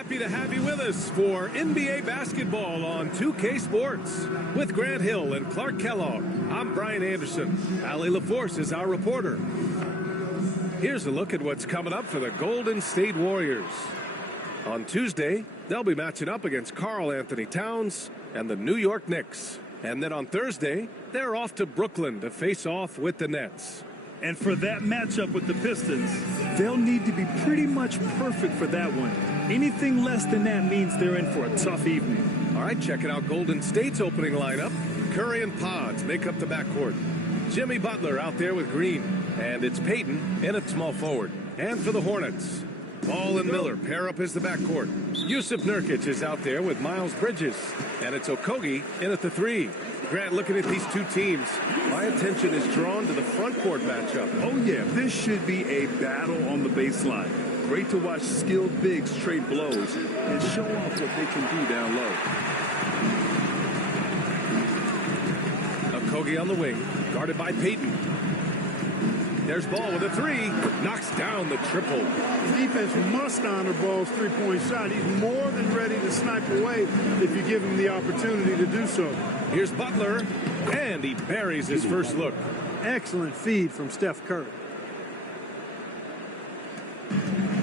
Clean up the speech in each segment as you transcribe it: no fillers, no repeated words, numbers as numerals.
Happy to have you with us for NBA basketball on 2K Sports. With Grant Hill and Clark Kellogg, I'm Brian Anderson. Allie LaForce is our reporter. Here's a look at what's coming up for the Golden State Warriors. On Tuesday, they'll be matching up against Karl Anthony Towns and the New York Knicks. And then on Thursday, they're off to Brooklyn to face off with the Nets. And for that matchup with the Pistons, they'll need to be pretty much perfect for that one. Anything less than that means they're in for a tough evening. All right, checking out Golden State's opening lineup. Curry and Pods make up the backcourt. Jimmy Butler out there with Green. And it's Payton in at small forward. And for the Hornets, Ball and Miller pair up as the backcourt. Yusuf Nurkic is out there with Miles Bridges. And it's Okogie in at the 3. Grant, looking at these two teams, my attention is drawn to the front court matchup. Oh, yeah, this should be a battle on the baseline. Great to watch skilled bigs trade blows and show off what they can do down low. Okogie on the wing, guarded by Payton. There's Ball with a 3, knocks down the triple. Defense must honor Ball's three-point shot. He's more than ready to snipe away if you give him the opportunity to do so. Here's Butler, and he buries his first look. Excellent feed from Steph Curry.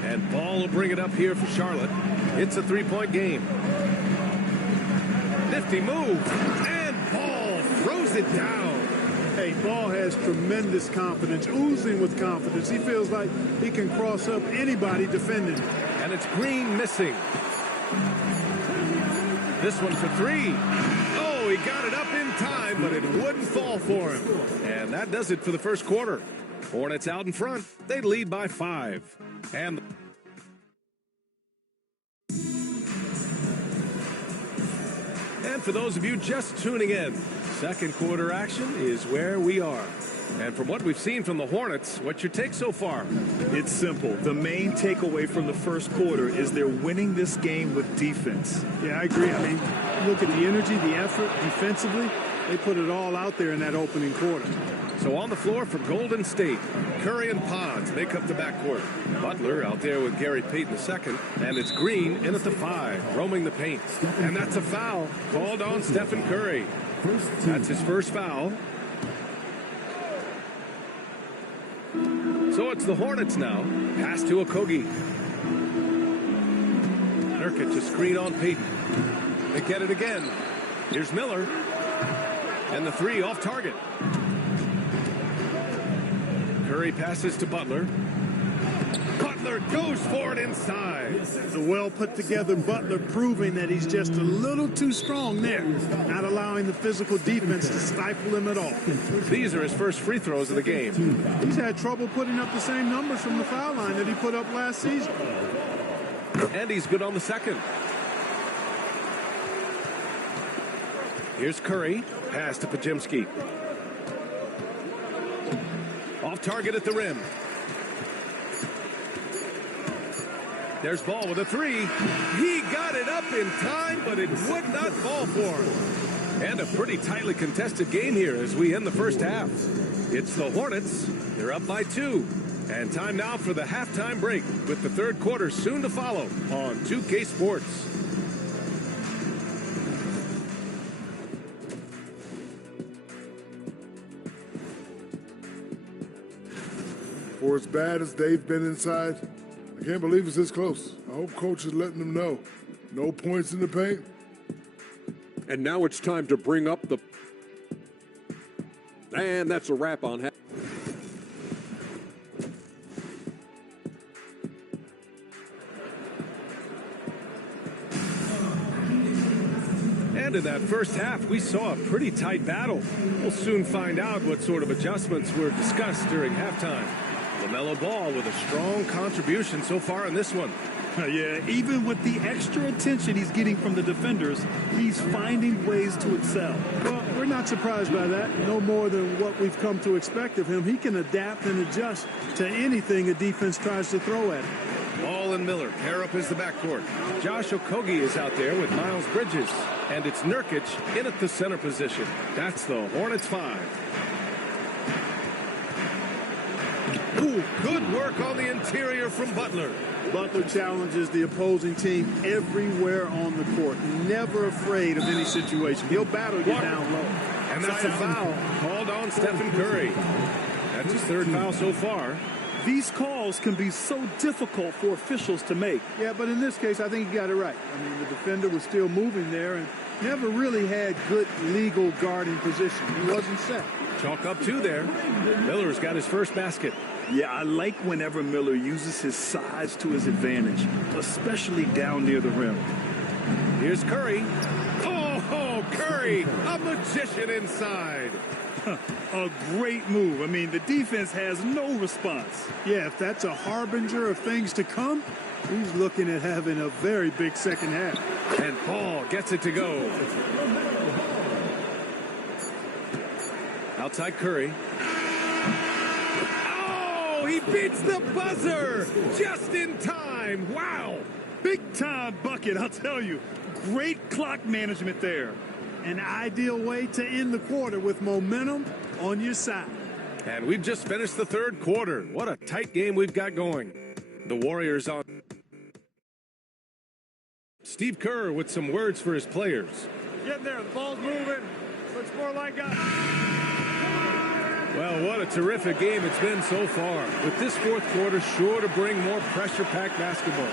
And Ball will bring it up here for Charlotte. It's a three-point game. Nifty move, and Ball throws it down. Hey, Ball has tremendous confidence, oozing with confidence. He feels like he can cross up anybody defending. And it's Green missing. This one for 3. Oh, he got it up in time, but it wouldn't fall for him. And that does it for the first quarter. Hornets out in front. They lead by 5. And for those of you just tuning in, second quarter action is where we are. And from what we've seen from the Hornets, what's your take so far? It's simple. The main takeaway from the first quarter is they're winning this game with defense. Yeah, I agree. I mean, look at the energy, the effort defensively. They put it all out there in that opening quarter. So on the floor for Golden State, Curry and Pods make up the backcourt. Butler out there with Gary Payton II, and it's Green in at the 5, roaming the paint. And that's a foul called on Stephen Curry. That's his first foul. So it's the Hornets now. Pass to Okogie. Nurkic a screen on Payton. They get it again. Here's Miller. And the 3 off target. Curry passes to Butler. Butler goes for it inside. The well-put-together Butler proving that he's just a little too strong there, not allowing the physical defense to stifle him at all. These are his first free throws of the game. He's had trouble putting up the same numbers from the foul line that he put up last season. And he's good on the second. Here's Curry. Pass to Podziemski. Off target at the rim. There's Ball with a 3. He got it up in time, but it would not fall for him. And a pretty tightly contested game here as we end the first half. It's the Hornets. They're up by 2. And time now for the halftime break with the third quarter soon to follow on 2K Sports. For as bad as they've been inside, I can't believe it's this close. I hope coach is letting them know. No points in the paint. And now it's time to bring up the... And that's a wrap on half. And in that first half, we saw a pretty tight battle. We'll soon find out what sort of adjustments were discussed during halftime. LaMelo Ball with a strong contribution so far in this one. Yeah, even with the extra attention he's getting from the defenders, he's finding ways to excel. Well, we're not surprised by that. No more than what we've come to expect of him. He can adapt and adjust to anything a defense tries to throw at him. Ball and Miller pair up as the backcourt. Josh Okogie is out there with Miles Bridges. And it's Nurkic in at the center position. That's the Hornets 5. Ooh, good work on the interior from Butler. Butler challenges the opposing team everywhere on the court. Never afraid of any situation. He'll battle you down low. And that's a foul called on Stephen Curry. That's his third foul so far. These calls can be so difficult for officials to make. Yeah, but in this case, I think he got it right. I mean, the defender was still moving there and never really had good legal guarding position. He wasn't set. Chalk up two there. Miller's got his first basket. Yeah, I like whenever Miller uses his size to his advantage, especially down near the rim. Here's Curry. Oh, Curry, a magician inside. A great move. I mean, the defense has no response. Yeah, if that's a harbinger of things to come, he's looking at having a very big second half. And Paul gets it to go. Outside Curry. Oh, he beats the buzzer just in time. Wow. Big time bucket, I'll tell you. Great clock management there. An ideal way to end the quarter with momentum on your side. And we've just finished the third quarter. What a tight game we've got going. The Warriors on. Steve Kerr with some words for his players. Get there, the ball's moving. Looks more like us. Well, what a terrific game it's been so far. With this fourth quarter sure to bring more pressure-packed basketball.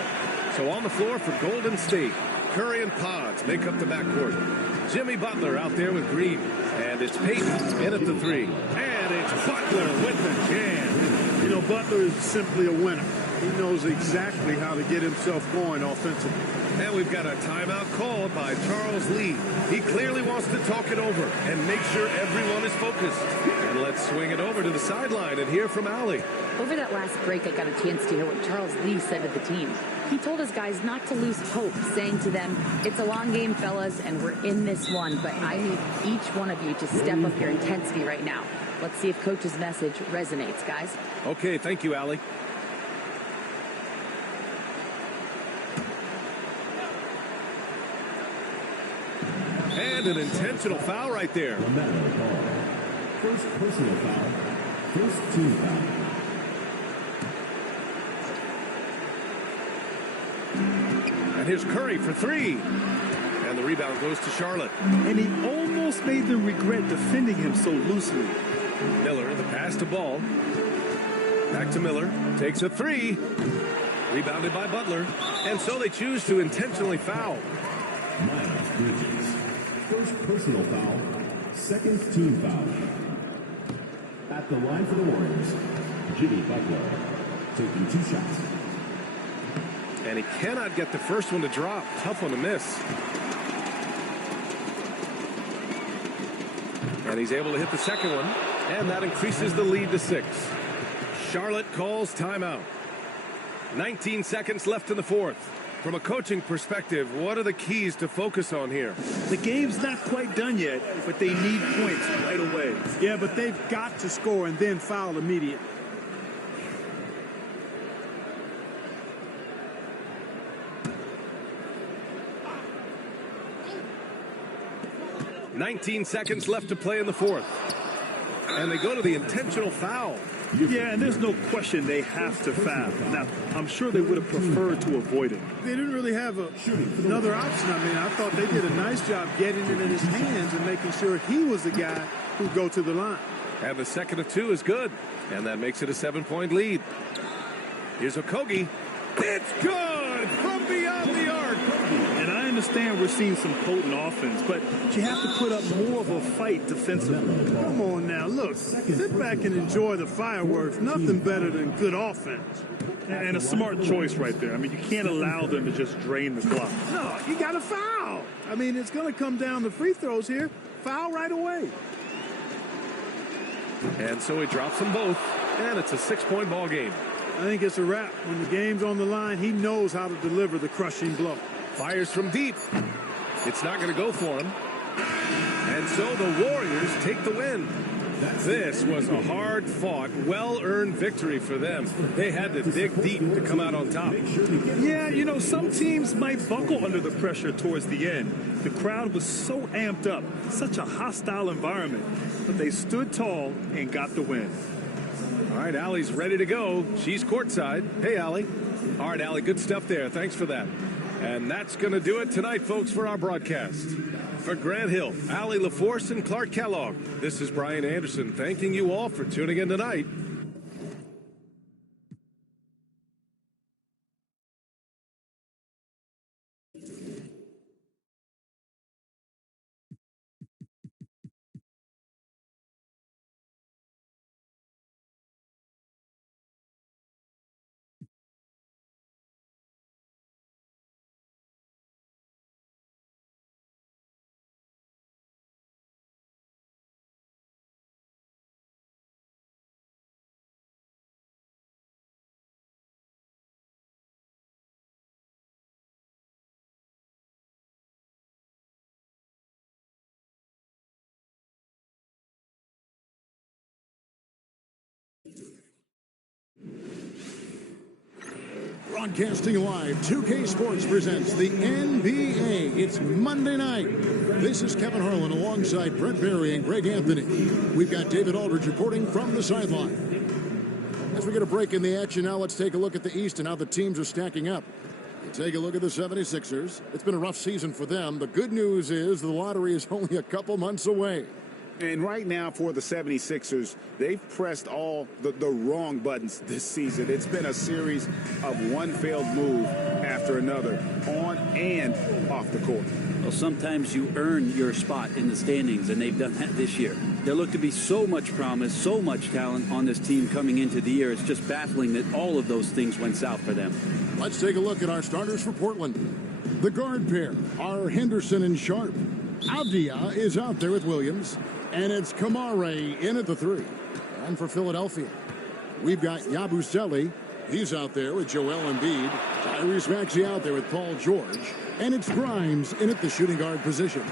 So on the floor for Golden State, Curry and Pods make up the backcourt. Jimmy Butler out there with Green. And it's Payton in at the three. And it's Butler with the jam. You know, Butler is simply a winner. He knows exactly how to get himself going offensively. And we've got a timeout called by Charles Lee. He clearly wants to talk it over and make sure everyone is focused. And let's swing it over to the sideline and hear from Allie. Over that last break, I got a chance to hear what Charles Lee said to the team. He told his guys not to lose hope, saying to them, it's a long game, fellas, and we're in this one, but I need each one of you to step up your intensity right now. Let's see if Coach's message resonates, guys. Okay, thank you, Allie. And an intentional foul right there. First personal foul. First team foul. And here's Curry for three. And the rebound goes to Charlotte. And he almost made them regret defending him so loosely. Miller, the pass to Ball. Back to Miller. Takes a three. Rebounded by Butler. And so they choose to intentionally foul. Miles Bridges. First personal foul. Second team foul. At the line for the Warriors, Jimmy Butler taking 2 shots. And he cannot get the first one to drop. Tough one to miss. And he's able to hit the second one. And that increases the lead to 6. Charlotte calls timeout. 19 seconds left in the fourth. From a coaching perspective, what are the keys to focus on here? The game's not quite done yet, but they need points right away. Yeah, but they've got to score and then foul immediately. $19 seconds left to play in the fourth. And they go to the intentional foul. Yeah, and there's no question they have to foul. Now, I'm sure they would have preferred to avoid it. They didn't really have another option. I mean, I thought they did a nice job getting it in his hands and making sure he was the guy who'd go to the line. And the second of 2 is good. And that makes it a 7-point lead. Here's Okogie. It's good from beyond the arc. And I understand we're seeing some potent offense, but you have to put up more of a fight defensively. Come on now, look. Sit back and enjoy the fireworks. Nothing better than good offense. And a smart choice right there. I mean, you can't allow them to just drain the clock. No, you got to foul. I mean, it's going to come down to free throws here. Foul right away. And so he drops them both, and it's a 6-point ball game. I think it's a wrap. When the game's on the line, he knows how to deliver the crushing blow. Fires from deep. It's not going to go for him. And so the Warriors take the win. This was a hard-fought, well-earned victory for them. They had to dig deep to come out on top. Yeah, you know, some teams might buckle under the pressure towards the end. The crowd was so amped up, such a hostile environment. But they stood tall and got the win. All right, Allie's ready to go. She's courtside. Hey, Allie. All right, Allie, good stuff there. Thanks for that. And that's going to do it tonight, folks, for our broadcast. For Grant Hill, Allie LaForce, and Clark Kellogg, this is Brian Anderson thanking you all for tuning in tonight. Broadcasting live, 2K Sports presents the NBA. It's Monday night. This is Kevin Harlan alongside Brent Barry and Greg Anthony. We've got David Aldridge reporting from the sideline. As we get a break in the action now, let's take a look at the East and how the teams are stacking up. Take a look at the 76ers. It's been a rough season for them. The good news is the lottery is only a couple months away. And right now for the 76ers, they've pressed all the wrong buttons this season. It's been a series of one failed move after another, on and off the court. Well, sometimes you earn your spot in the standings, and they've done that this year. There looked to be so much promise, so much talent on this team coming into the year. It's just baffling that all of those things went south for them. Let's take a look at our starters for Portland. The guard pair are Henderson and Sharp. Avdia is out there with Williams. And it's Kamare in at the 3. And for Philadelphia, we've got Yabusele. He's out there with Joel Embiid. Tyrese Maxey out there with Paul George. And it's Grimes in at the shooting guard position.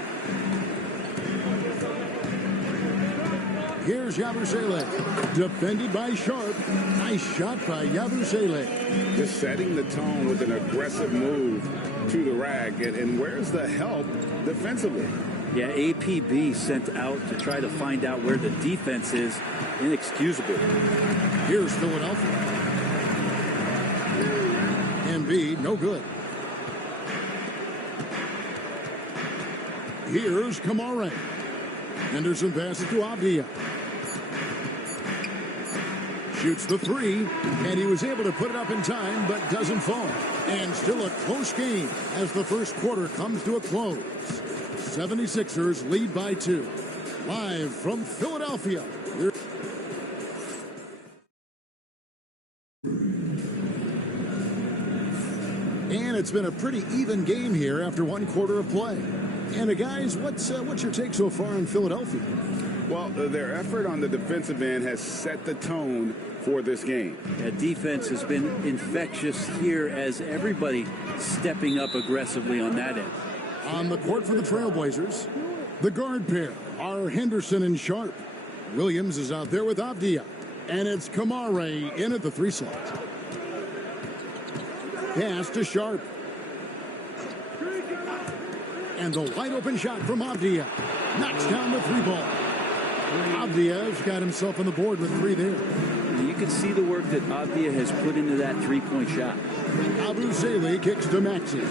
Here's Yabusele, defended by Sharp. Nice shot by Yabusele. Just setting the tone with an aggressive move to the rack. And where's the help defensively? Yeah, APB sent out to try to find out where the defense is. Inexcusable. Here's Philadelphia. Embiid, no good. Here's Kamare. Henderson passes to Avdia. Shoots the 3, and he was able to put it up in time, but doesn't fall. And still a close game as the first quarter comes to a close. 76ers lead by 2. Live from Philadelphia. And it's been a pretty even game here after one quarter of play. And guys, what's your take so far in Philadelphia? Well, their effort on the defensive end has set the tone for this game. That defense has been infectious here as everybody stepping up aggressively on that end. On the court for the Trailblazers, the guard pair are Henderson and Sharp. Williams is out there with Avdia. And it's Kamare in at the 3 slot. Pass to Sharp. And the wide open shot from Avdia. Knocks down the 3 ball. Avdia's got himself on the board with 3 there. You can see the work that Avdia has put into that 3-point shot. Yabusele kicks to Maxey.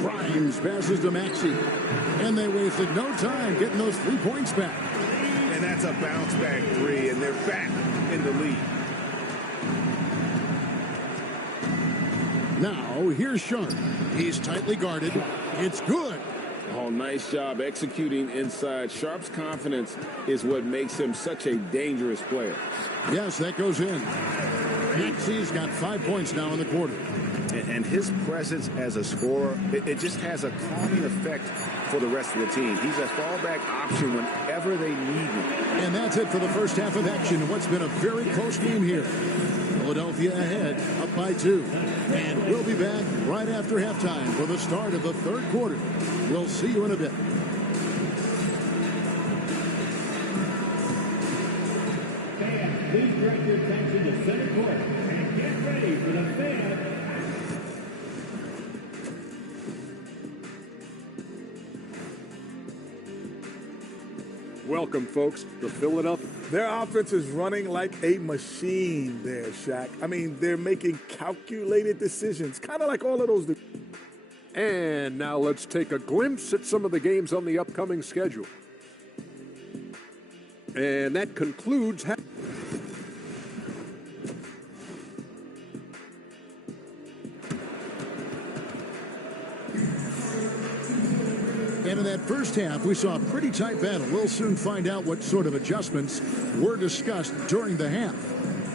Grimes passes to Maxey. And they wasted no time getting those 3 points back. And that's a bounce back 3, and they're back in the lead. Now, here's Sharp. He's tightly guarded. It's good. Oh, nice job executing inside. Sharp's confidence is what makes him such a dangerous player. Yes, that goes in. Maxey's got 5 points now in the quarter. And his presence as a scorer, it just has a calming effect for the rest of the team. He's a fallback option whenever they need him. And that's it for the first half of action in what's been a very close game here. Philadelphia ahead, up by 2. And we'll be back right after halftime for the start of the third quarter. We'll see you in a bit. Fans, please direct your attention to center court and get ready for the fan. Welcome, folks. The Philadelphia Their offense is running like a machine there, Shaq. I mean, they're making calculated decisions, kind of like all of those. And now let's take a glimpse at some of the games on the upcoming schedule. And that concludes. And in that first half, we saw a pretty tight battle. We'll soon find out what sort of adjustments were discussed during the half.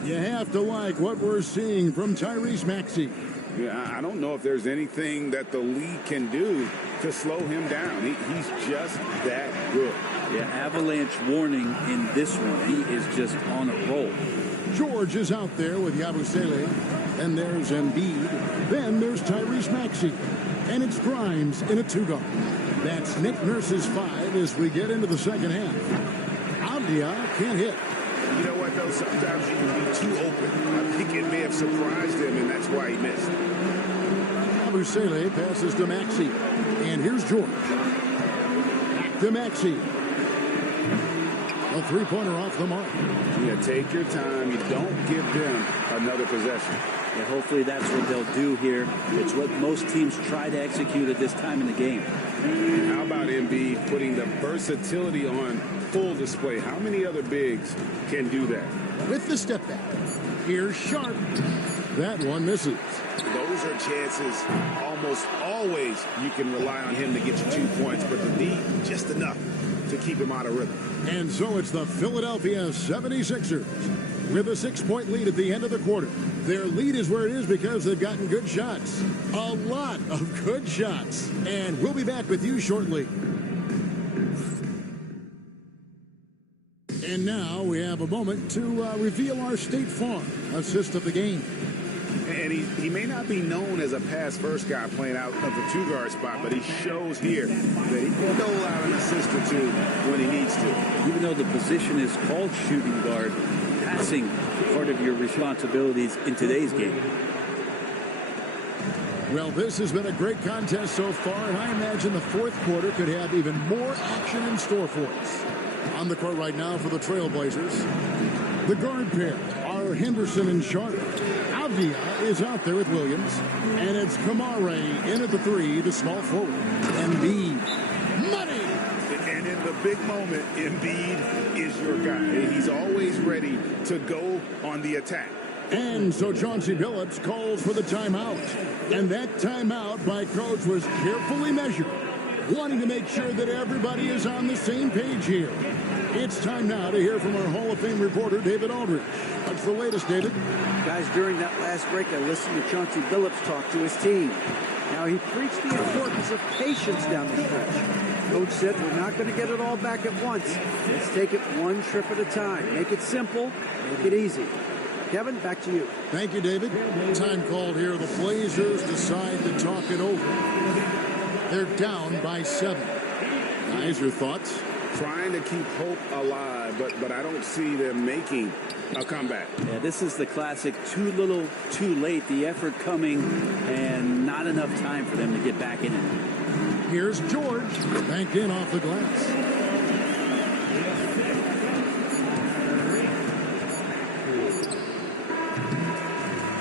You have to like what we're seeing from Tyrese Maxey. Yeah, I don't know if there's anything that the league can do to slow him down. He's just that good. Yeah, avalanche warning in this one. He is just on a roll. George is out there with Yabusele. Then there's Embiid. Then there's Tyrese Maxey. And it's Grimes in a two-guard. That's Nick Nurse's 5 as we get into the second half. Avdia can't hit. You know what, though? Sometimes you can be too open. I think it may have surprised him, and that's why he missed. Yabusele passes to Maxey. And here's George. Back to Maxey. A three-pointer off the mark. Yeah, take your time. You don't give them another possession. Yeah, hopefully that's what they'll do here. It's what most teams try to execute at this time in the game. And how about Embiid putting the versatility on full display? How many other bigs can do that? With the step back, here's Sharp. That one misses. Those are chances almost always you can rely on him to get you 2 points, but the D, just enough to keep him out of rhythm. And so it's the Philadelphia 76ers with a 6-point lead at the end of the quarter. Their lead is where it is because they've gotten good shots. A lot of good shots. And we'll be back with you shortly. And now we have a moment to reveal our State Farm assist of the game. And he may not be known as a pass-first guy playing out of the two-guard spot, but he shows here that he can dole out an assist or two when he needs to. Even though the position is called shooting guard, passing part of your responsibilities in today's game. Well, this has been a great contest so far, and I imagine the fourth quarter could have even more action in store for us. On the court right now for the Trailblazers, the guard pair are Henderson and Sharp. Avdia is out there with Williams, and it's Kamare in at the 3, the small forward. Embiid, money! And in the big moment, Embiid is your guy. He's always ready to go on the attack. And so Chauncey Billups calls for the timeout. And that timeout by Coach was carefully measured, wanting to make sure that everybody is on the same page here. It's time now to hear from our Hall of Fame reporter, David Aldridge. What's the latest, David? Guys, during that last break, I listened to Chauncey Billups talk to his team. Now, he preached the importance of patience down the stretch. Coach said, we're not going to get it all back at once. Let's take it one trip at a time. Make it simple, make it easy. Kevin, back to you. Thank you, David. Time called here. The Blazers decide to talk it over. They're down by 7. Guys, your thoughts? Trying to keep hope alive, but I don't see them making a comeback. Yeah, this is the classic too little, too late. The effort coming and not enough time for them to get back in it. Here's George, banked in off the glass.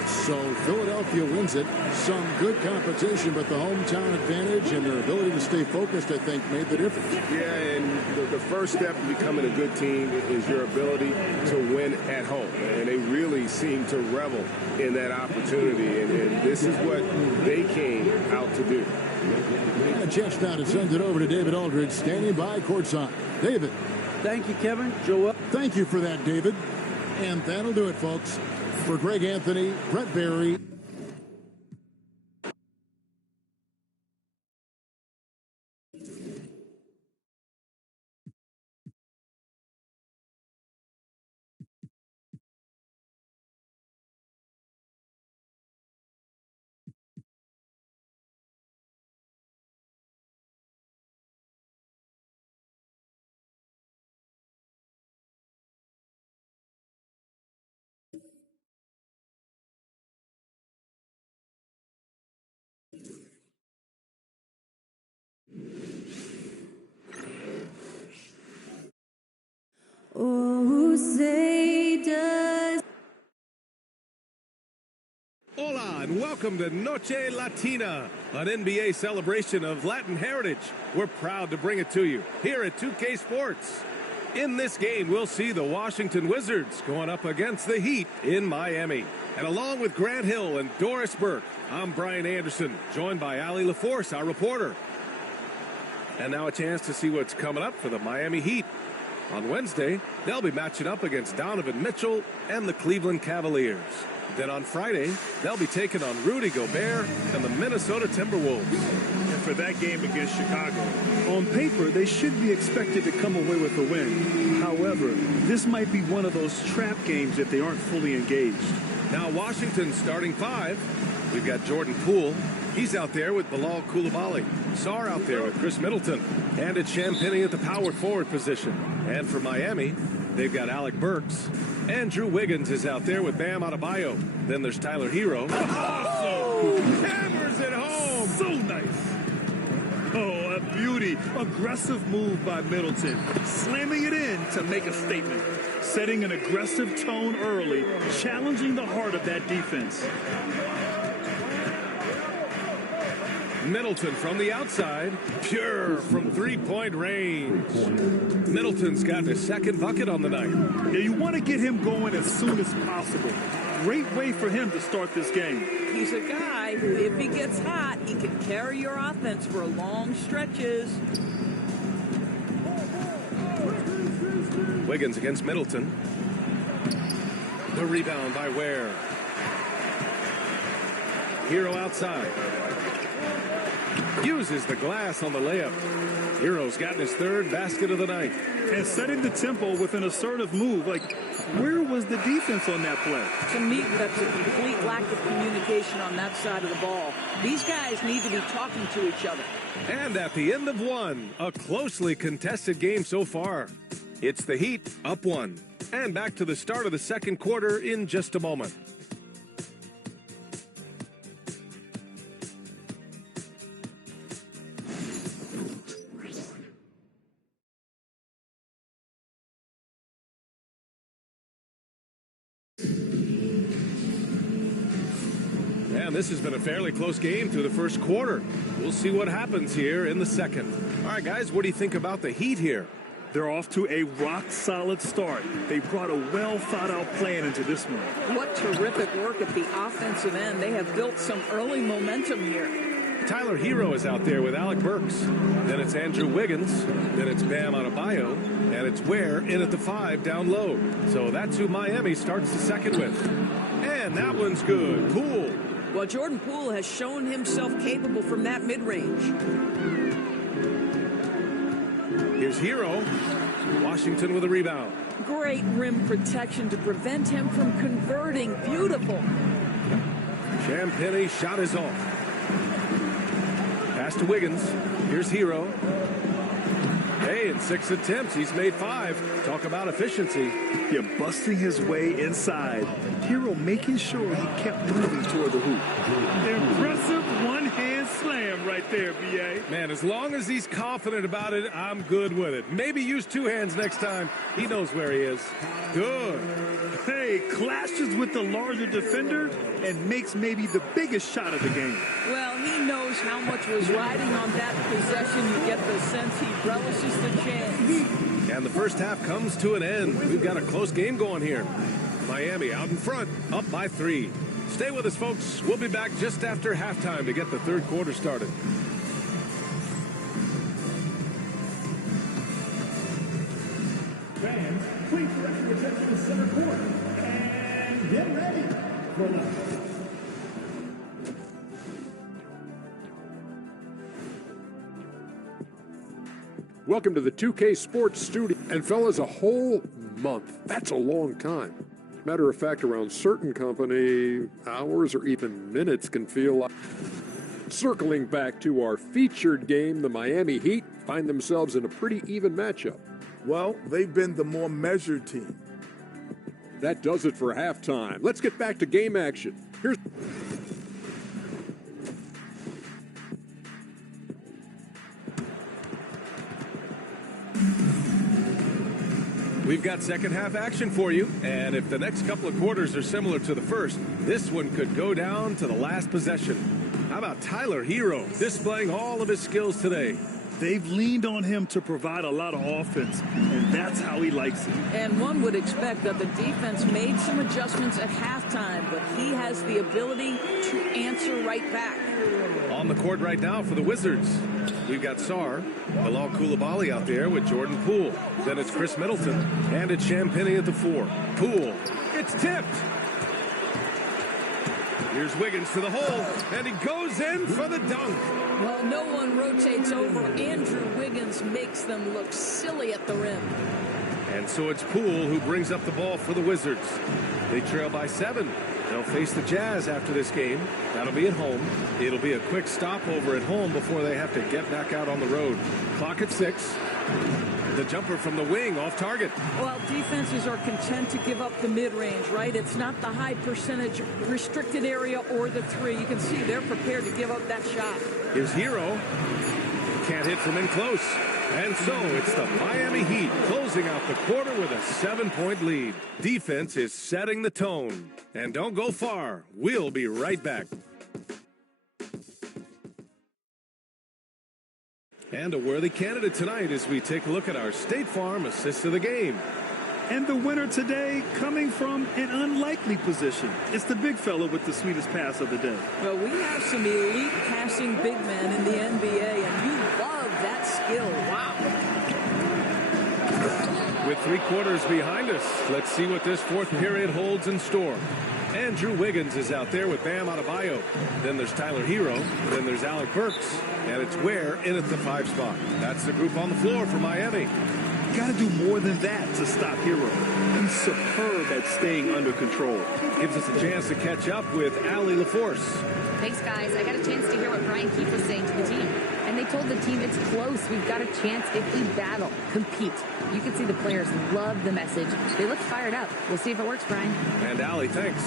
So Philadelphia wins it. Some good competition, but the hometown advantage and their ability to stay focused, I think, made the difference. Yeah, and the first step to becoming a good team is your ability to win at home. And they really seem to revel in that opportunity. And this is what they came out to do. And a chance now to send it over to David Aldridge, standing by courtside. David. Thank you, Kevin. Joel. Thank you for that, David. And that'll do it, folks. For Greg Anthony, Brett Barry. Crusaders. Hola and welcome to Noche Latina, an NBA celebration of Latin heritage. We're proud to bring it to you here at 2K Sports. In this game, we'll see the Washington Wizards going up against the Heat in Miami. And along with Grant Hill and Doris Burke, I'm Brian Anderson, joined by Allie LaForce, our reporter. And now a chance to see what's coming up for the Miami Heat. On Wednesday, they'll be matching up against Donovan Mitchell and the Cleveland Cavaliers. Then on Friday, they'll be taking on Rudy Gobert and the Minnesota Timberwolves. And for that game against Chicago, on paper, they should be expected to come away with a win. However, this might be one of those trap games if they aren't fully engaged. Now Washington's starting five. We've got Jordan Poole. He's out there with Bilal Coulibaly. Sarr out there with Chris Middleton. And it's Champagnie at the power forward position. And for Miami, they've got Alec Burks. Andrew Wiggins is out there with Bam Adebayo. Then there's Tyler Hero. Awesome! Hammers it home! So nice! Oh, a beauty. Aggressive move by Middleton. Slamming it in to make a statement. Setting an aggressive tone early, challenging the heart of that defense. Middleton from the outside, pure from three-point range. Middleton's got his second bucket on the night. Yeah, you want to get him going as soon as possible. Great way for him to start this game. He's a guy who, if he gets hot, he can carry your offense for long stretches. Wiggins against Middleton. The rebound by Ware. Hero outside. Uses the glass on the layup. Hero's gotten his third basket of the night. And setting the tempo with an assertive move. Like, where was the defense on that play? To me, that's a complete lack of communication on that side of the ball. These guys need to be talking to each other. And at the end of one, a closely contested game so far. It's the Heat up one. And back to the start of the second quarter in just a moment. And this has been a fairly close game through the first quarter. We'll see what happens here in the second. All right, guys, what do you think about the Heat here? They're off to a rock-solid start. They brought a well-thought-out plan into this one. What terrific work at the offensive end. They have built some early momentum here. Tyler Hero is out there with Alec Burks. Then it's Andrew Wiggins. Then it's Bam Adebayo. And it's Ware in at the 5 down low. So that's who Miami starts the second with. And that one's good. Poole. Well, Jordan Poole has shown himself capable from that mid-range. Here's Hero. Washington with a rebound. Great rim protection to prevent him from converting. Beautiful. Champagnie shot is off. Pass to Wiggins. Here's Hero. Hey, in 6 attempts, he's made 5. Talk about efficiency. Yeah, busting his way inside. Hero making sure he kept moving toward the hoop. Impressive one-hand slam right there, B.A. Man, as long as he's confident about it, I'm good with it. Maybe use 2 hands next time. He knows where he is. Good. Hey, clashes with the larger defender and makes maybe the biggest shot of the game. Well, he knows how much was riding on that possession. You get the sense he relishes the chance. And the first half comes to an end. We've got a close game going here. Miami out in front, up by 3. Stay with us, folks. We'll be back just after halftime to get the third quarter started. Fans, please direct your attention to center court. And get ready for the... Welcome to the 2K Sports Studio. And fellas, a whole month. That's a long time. Matter of fact, around certain company, hours or even minutes can feel like... Circling back to our featured game, the Miami Heat find themselves in a pretty even matchup. Well, they've been the more measured team. That does it for halftime. Let's get back to game action. Here's... We've got second half action for you, and if the next couple of quarters are similar to the first, this one could go down to the last possession. How about Tyler Hero displaying all of his skills today? They've leaned on him to provide a lot of offense, and that's how he likes it. And one would expect that the defense made some adjustments at halftime, but he has the ability to answer right back. On the court right now for the Wizards, we've got Sarr, Bilal Coulibaly out there with Jordan Poole. Then it's Chris Middleton, and it's Champagnie at the 4. Poole, it's tipped. Here's Wiggins to the hole, and he goes in for the dunk. Well, no one rotates over. Andrew Wiggins makes them look silly at the rim. And so it's Poole who brings up the ball for the Wizards. They trail by 7. They'll face the Jazz after this game. That'll be at home. It'll be a quick stopover at home before they have to get back out on the road. Clock at 6. The jumper from the wing off target. Well, defenses are content to give up the mid-range, right? It's not the high percentage restricted area or the 3. You can see they're prepared to give up that shot. Here's Hero. Can't hit from in close. And so it's the Miami Heat closing out the quarter with a 7-point lead. Defense is setting the tone. And don't go far. We'll be right back. And a worthy candidate tonight as we take a look at our State Farm assist of the game. And the winner today coming from an unlikely position. It's the big fella with the sweetest pass of the day. Well, we have some elite passing big men in the NBA, and you love that skill. Wow. With 3 quarters behind us, let's see what this fourth period holds in store. Andrew Wiggins is out there with Bam Adebayo. Then there's Tyler Hero. Then there's Alec Burks. And it's Ware in at the 5 spot. That's the group on the floor for Miami. You got to do more than that to stop Hero. He's superb at staying under control. Gives us a chance to catch up with Allie LaForce. Thanks, guys. I got a chance to hear what Brian Keefe was saying to the team. And they told the team it's close. We've got a chance if we battle, compete. You can see the players love the message. They look fired up. We'll see if it works, Brian. And Allie, thanks.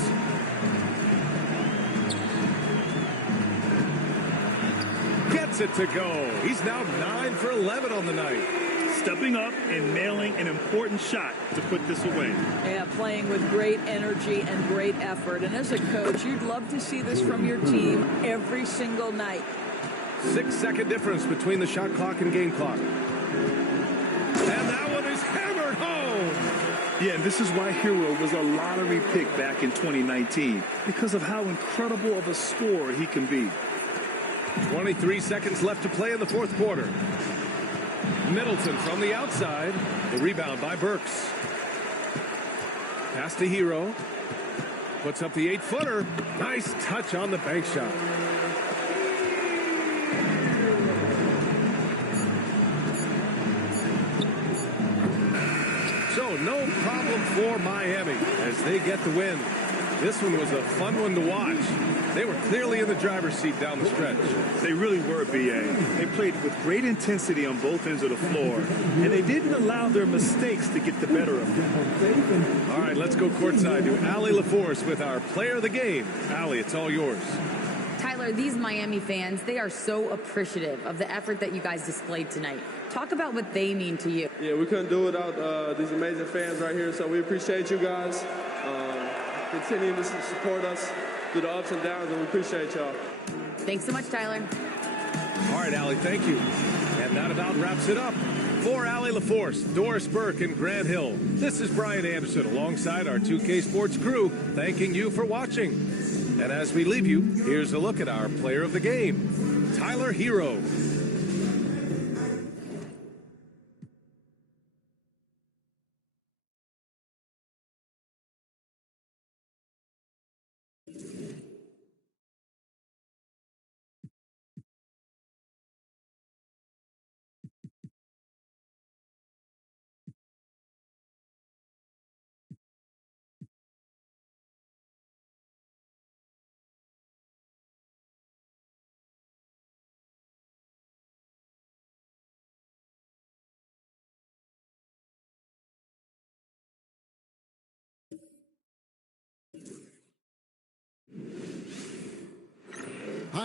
Gets it to go. He's now 9 for 11 on the night. Stepping up and nailing an important shot to put this away. Yeah, playing with great energy and great effort. And as a coach, you'd love to see this from your team every single night. 6-second difference between the shot clock and game clock. And that one is hammered home. Yeah, and this is why Hero was a lottery pick back in 2019, because of how incredible of a scorer he can be. 23 seconds left to play in the fourth quarter. Middleton from the outside. The rebound by Burks. Pass to Hero. Puts up the 8-footer. Nice touch on the bank shot. So no problem for Miami as they get the win. This one was a fun one to watch. They were clearly in the driver's seat down the stretch. They really were, B.A. They played with great intensity on both ends of the floor, and they didn't allow their mistakes to get the better of them. All right, let's go courtside to Allie LaForce with our player of the game. Allie, it's all yours. Tyler, these Miami fans, they are so appreciative of the effort that you guys displayed tonight. Talk about what they mean to you. Yeah, we couldn't do it without these amazing fans right here, so we appreciate you guys. Continue to support us through the ups and downs, and we appreciate y'all. Thanks so much, Tyler. All right, Allie, thank you. And that about wraps it up. For Allie LaForce, Doris Burke, and Grant Hill, this is Brian Anderson alongside our 2K Sports crew, thanking you for watching. And as we leave you, here's a look at our player of the game, Tyler Hero.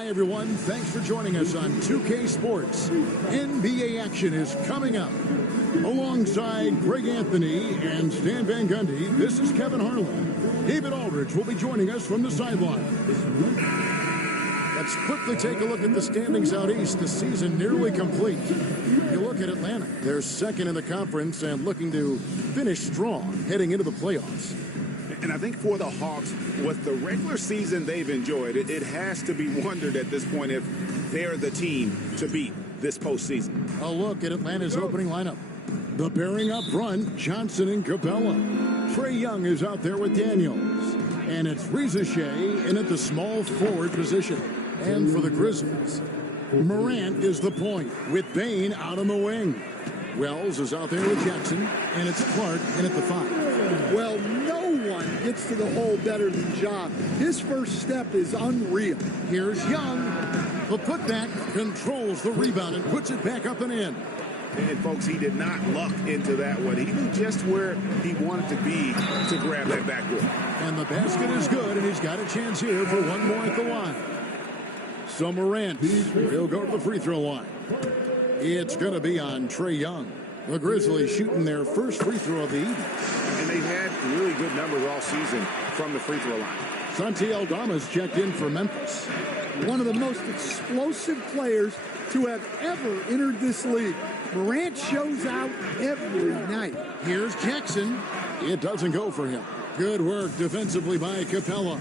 Hi, everyone. Thanks for joining us on 2K Sports. NBA action is coming up. Alongside Greg Anthony and Stan Van Gundy, this is Kevin Harlan. David Aldridge will be joining us from the sideline. Let's quickly take a look at the standings out east. The season nearly complete. You look at Atlanta. They're second in the conference and looking to finish strong heading into the playoffs. And I think for the Hawks, with the regular season they've enjoyed, it has to be wondered at this point if they're the team to beat this postseason. A look at Atlanta's opening lineup. The pairing up front, Johnson and Capella. Trae Young is out there with Daniels. And it's Reza Shea in at the small forward position. And for the Grizzlies, Morant is the point with Bane out on the wing. Wells is out there with Jackson, and it's Clark in at the 5. Well, no one gets to the hole better than Ja. His first step is unreal. Here's Young. The putback controls the rebound and puts it back up and in. And folks, he did not luck into that one. He knew just where he wanted to be to grab that backboard. And the basket is good, and he's got a chance here for one more at the line. So Morant, he'll go to the free throw line. It's going to be on Trae Young. The Grizzlies shooting their first free throw of the evening. And they've had really good numbers all season from the free throw line. Santi Aldama's checked in for Memphis. One of the most explosive players to have ever entered this league. Morant shows out every night. Here's Jackson. It doesn't go for him. Good work defensively by Capella.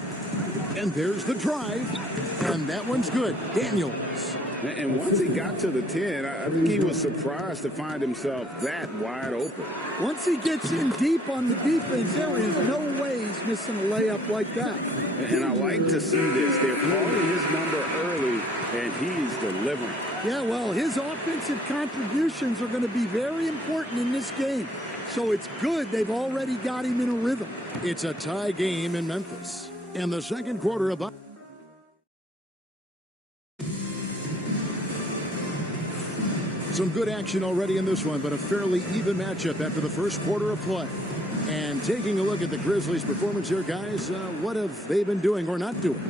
And there's the drive. And that one's good. Daniels. And once he got to the 10, I think he was surprised to find himself that wide open. Once he gets in deep on the defense, there is no way he's missing a layup like that. And I like to see this. They're calling his number early, and he's delivering. Yeah, well, his offensive contributions are going to be very important in this game. So it's good they've already got him in a rhythm. It's a tie game in Memphis. And the second quarter of... Some good action already in this one, but a fairly even matchup after the first quarter of play. And taking a look at the Grizzlies' performance here, guys, what have they been doing or not doing?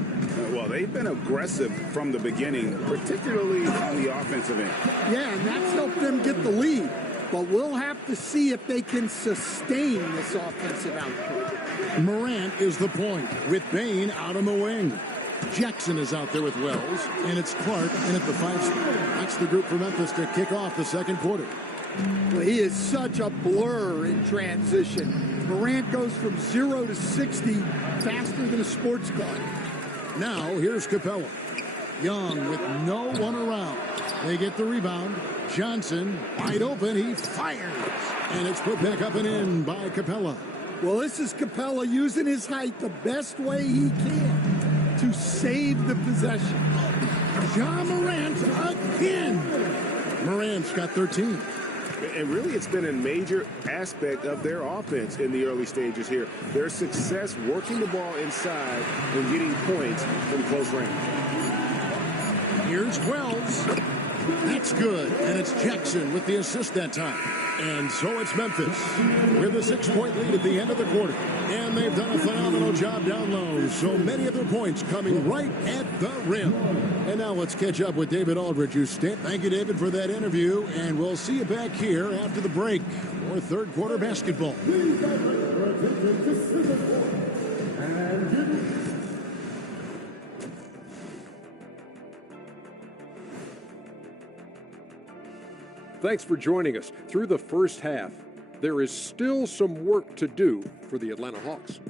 Well, they've been aggressive from the beginning, particularly on the offensive end. Yeah, and that's helped them get the lead. But we'll have to see if they can sustain this offensive output. Morant is the point with Bane out on the wing. Jackson is out there with Wells, and it's Clark in at the 5 spot. That's the group for Memphis to kick off the second quarter. Well, he is such a blur in transition. Morant goes from 0 to 60 faster than a sports car. Now, here's Capella. Young with no one around. They get the rebound. Johnson, wide open, he fires. And it's put back up and in by Capella. Well, this is Capella using his height the best way he can to save the possession. Ja Morant again. Morant's got 13. And really, it's been a major aspect of their offense in the early stages here. Their success working the ball inside and getting points from close range. Here's Wells. That's good. And it's Jackson with the assist that time. And so it's Memphis with a 6-point lead at the end of the quarter. And they've done a phenomenal job down low. So many of their points coming right at the rim. And now let's catch up with David Aldridge. Thank you, David, for that interview. And we'll see you back here after the break for third quarter basketball. Thanks for joining us. Through the first half, there is still some work to do for the Atlanta Hawks.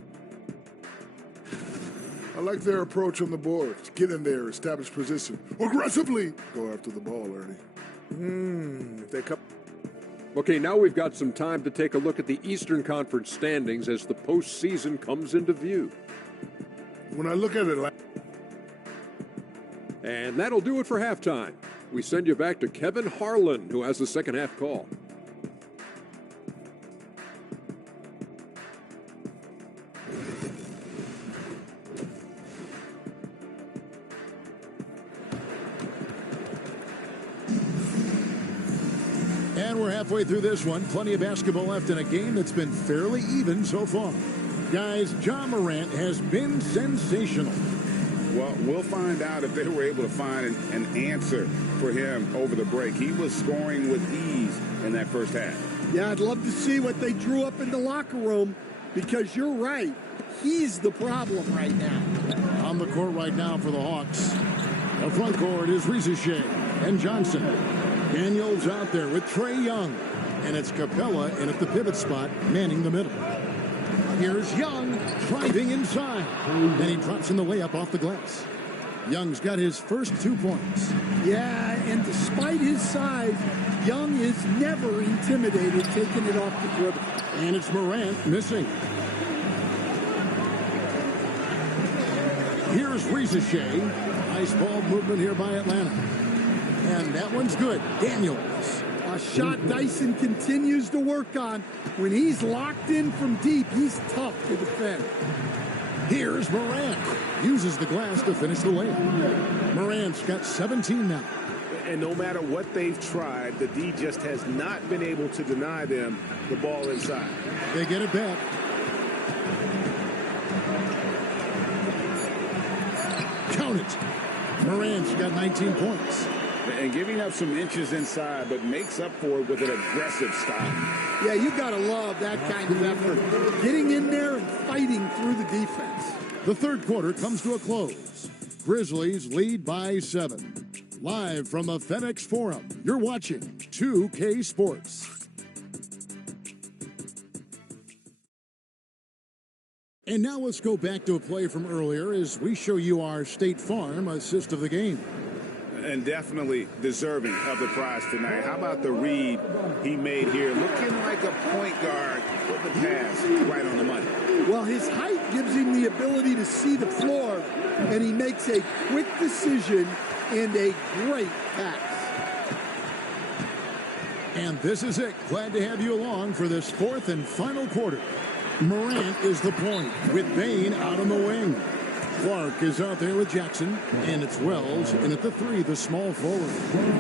I like their approach on the boards. Get in there, establish position. Aggressively go after the ball, Ernie. If they come. Okay, now we've got some time to take a look at the Eastern Conference standings as the postseason comes into view. When I look at it, and that'll do it for halftime. We send you back to Kevin Harlan, who has the second half call. And we're halfway through this one. Plenty of basketball left in a game that's been fairly even so far. Guys, Ja Morant has been sensational. Well, we'll find out if they were able to find an answer for him over the break. He was scoring with ease in that first half. Yeah, I'd love to see what they drew up in the locker room, because you're right. He's the problem right now. On the court right now for the Hawks. The front court is Risacher and Johnson. Daniels out there with Trae Young. And it's Capella in at the pivot spot, manning the middle. Here's Young driving inside. And he drops in the layup off the glass. Young's got his first 2 points. Yeah, and despite his size, Young is never intimidated taking it off the dribble. And it's Morant missing. Here's Risacher. Nice ball movement here by Atlanta. And that one's good. Daniels. A shot Dyson continues to work on. When he's locked in from deep, he's tough to defend. Here's Morant. Uses the glass to finish the layup. Morant's got 17 now. And no matter what they've tried, the D just has not been able to deny them the ball inside. They get it back. Count it. Morant's got 19 points. And giving up some inches inside, but makes up for it with an aggressive stop. Yeah, you got to love that kind of effort. Getting in there and fighting through the defense. The third quarter comes to a close. Grizzlies lead by 7. Live from the FedEx Forum, you're watching 2K Sports. And now let's go back to a play from earlier as we show you our State Farm assist of the game. And definitely deserving of the prize tonight. How about the read he made here? Looking like a point guard with the pass right on the money. Well, his height gives him the ability to see the floor, and he makes a quick decision and a great pass. And this is it. Glad to have you along for this fourth and final quarter. Morant is the point with Bane out on the wing. Clark is out there with Jackson, and it's Wells in at the 3, the small forward.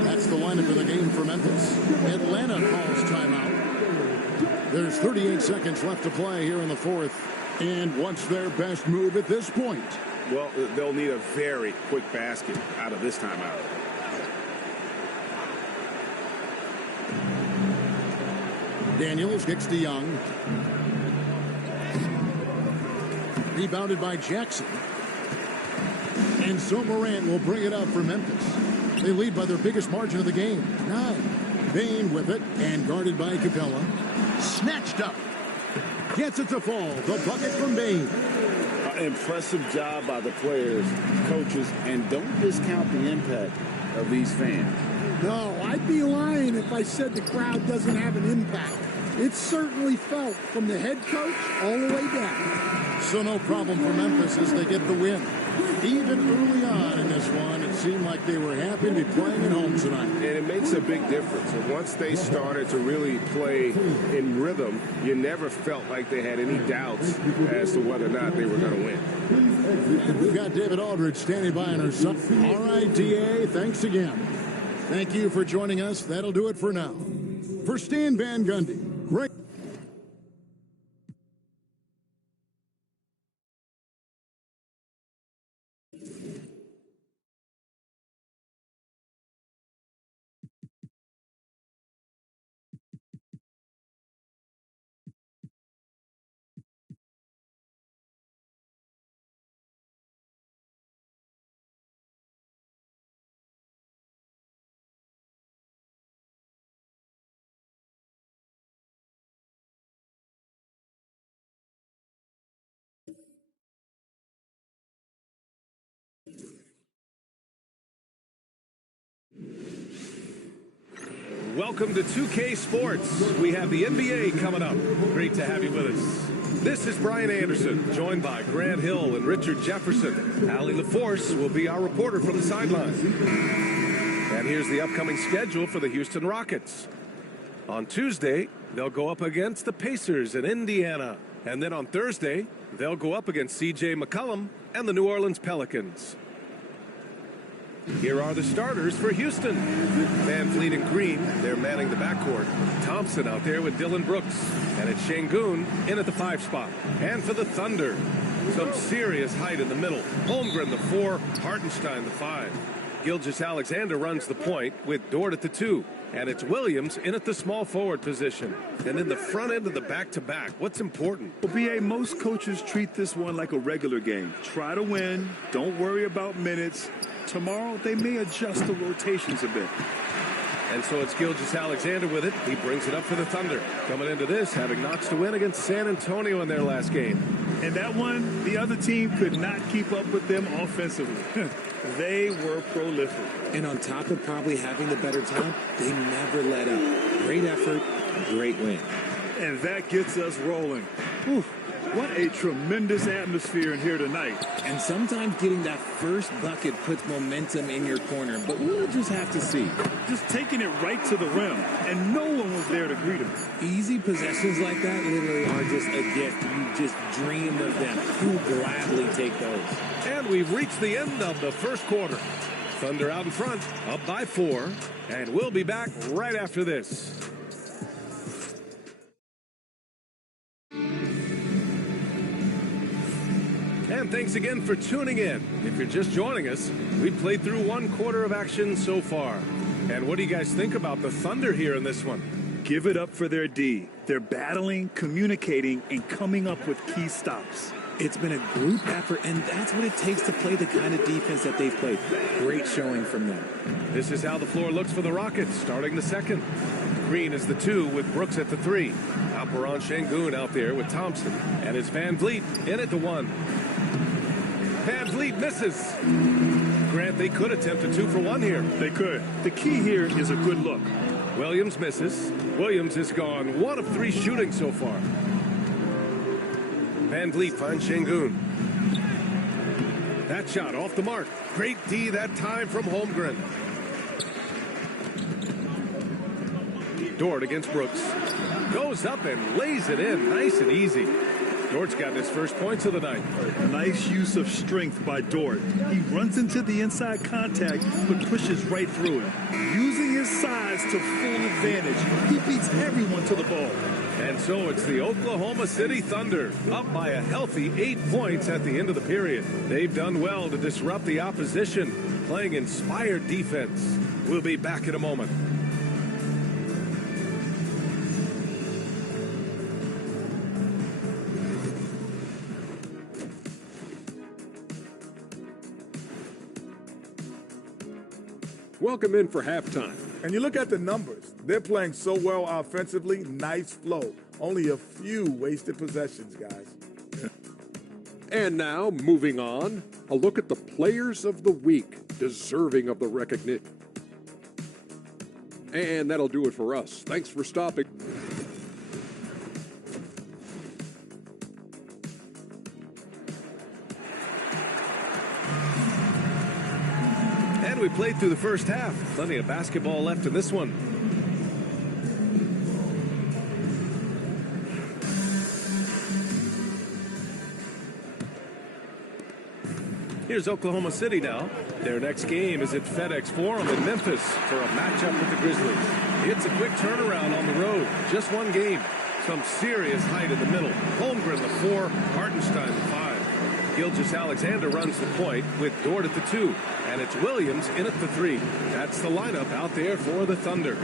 That's the lineup of the game for Memphis. Atlanta calls timeout. There's 38 seconds left to play here in the fourth. And what's their best move at this point? Well, they'll need a very quick basket out of this timeout. Daniels kicks to Young. Rebounded by Jackson. And so Morant will bring it up for Memphis. They lead by their biggest margin of the game, 9. Bane with it, and guarded by Capella. Snatched up. Gets it to fall. The bucket from Bane. Impressive job by the players, coaches, and don't discount the impact of these fans. No, I'd be lying if I said the crowd doesn't have an impact. It's certainly felt from the head coach all the way down. So no problem for Memphis as they get the win. Even early on in this one, it seemed like they were happy to be playing at home tonight. And it makes a big difference. And once they started to really play in rhythm, you never felt like they had any doubts as to whether or not they were going to win. And we've got David Aldridge standing by on our side. All right, DA, thanks again. Thank you for joining us. That'll do it for now. For Stan Van Gundy, great. Welcome to 2K Sports. We have the NBA coming up. Great to have you with us. This is Brian Anderson, joined by Grant Hill and Richard Jefferson. Allie LaForce will be our reporter from the sideline. And here's the upcoming schedule for the Houston Rockets. On Tuesday, they'll go up against the Pacers in Indiana. And then on Thursday, they'll go up against C.J. McCollum and the New Orleans Pelicans. Here are the starters for Houston. Van Fleet and Green, they're manning the backcourt. Thompson out there with Dylan Brooks. And it's Şengün in at the 5 spot. And for the Thunder, Some serious height in the middle. Holmgren, the 4, Hartenstein, the 5. Gilgeous-Alexander runs the point with Dort at the 2. And it's Williams in at the small forward position. And in the front end of the back-to-back, what's important? Well, B.A., most coaches treat this one like a regular game. Try to win. Don't worry about minutes. Tomorrow, they may adjust the rotations a bit. And so it's Gilgeous-Alexander with it. He brings it up for the Thunder. Coming into this, having notched a win against San Antonio in their last game. And that one, the other team could not keep up with them offensively. They were prolific. And on top of probably having the better time, they never let up. Great effort, great win. And that gets us rolling. Whew. What a tremendous atmosphere in here tonight. And sometimes getting that first bucket puts momentum in your corner, but we'll just have to see. Just taking it right to the rim, and no one was there to greet him. Easy possessions like that literally are just a gift. You just dream of them. You'll gladly take those. And we've reached the end of the first quarter. Thunder out in front, up by 4, and we'll be back right after this. And thanks again for tuning in. If you're just joining us, we've played through 1 quarter of action so far. And what do you guys think about the Thunder here in this one? Give it up for their D. They're battling, communicating, and coming up with key stops. It's been a group effort, and that's what it takes to play the kind of defense that they've played. Great showing from them. This is how the floor looks for the Rockets, starting the second. Green is the 2 with Brooks at the 3. Alperen Sengun out there with Thompson. And it's Van Vliet in at the 1. Van Vliet misses. Grant, they could attempt a 2 for 1 here. They could. The key here is a good look. Williams misses. Williams has gone 1 of 3 shooting so far. Van Vliet finds Sengun. That shot off the mark. Great D that time from Holmgren. Dort against Brooks. Goes up and lays it in nice and easy. Dort's got his first points of the night. Nice use of strength by Dort. He runs into the inside contact, but pushes right through it. Using his size to full advantage, he beats everyone to the ball. And so it's the Oklahoma City Thunder, up by a healthy 8 points at the end of the period. They've done well to disrupt the opposition, playing inspired defense. We'll be back in a moment. Welcome in for halftime. And you look at the numbers. They're playing so well offensively. Nice flow. Only a few wasted possessions, guys. And now, moving on, a look at the players of the week deserving of the recognition. And that'll do it for us. Thanks for stopping. And we played through the first half. Plenty of basketball left in this one. Here's Oklahoma City now. Their next game is at FedEx Forum in Memphis for a matchup with the Grizzlies. It's a quick turnaround on the road. Just 1 game. Some serious height in the middle. Holmgren, the 4. Hartenstein, the 5. Gilgeous-Alexander runs the point with Dort at the 2. And it's Williams in at the 3. That's the lineup out there for the Thunder.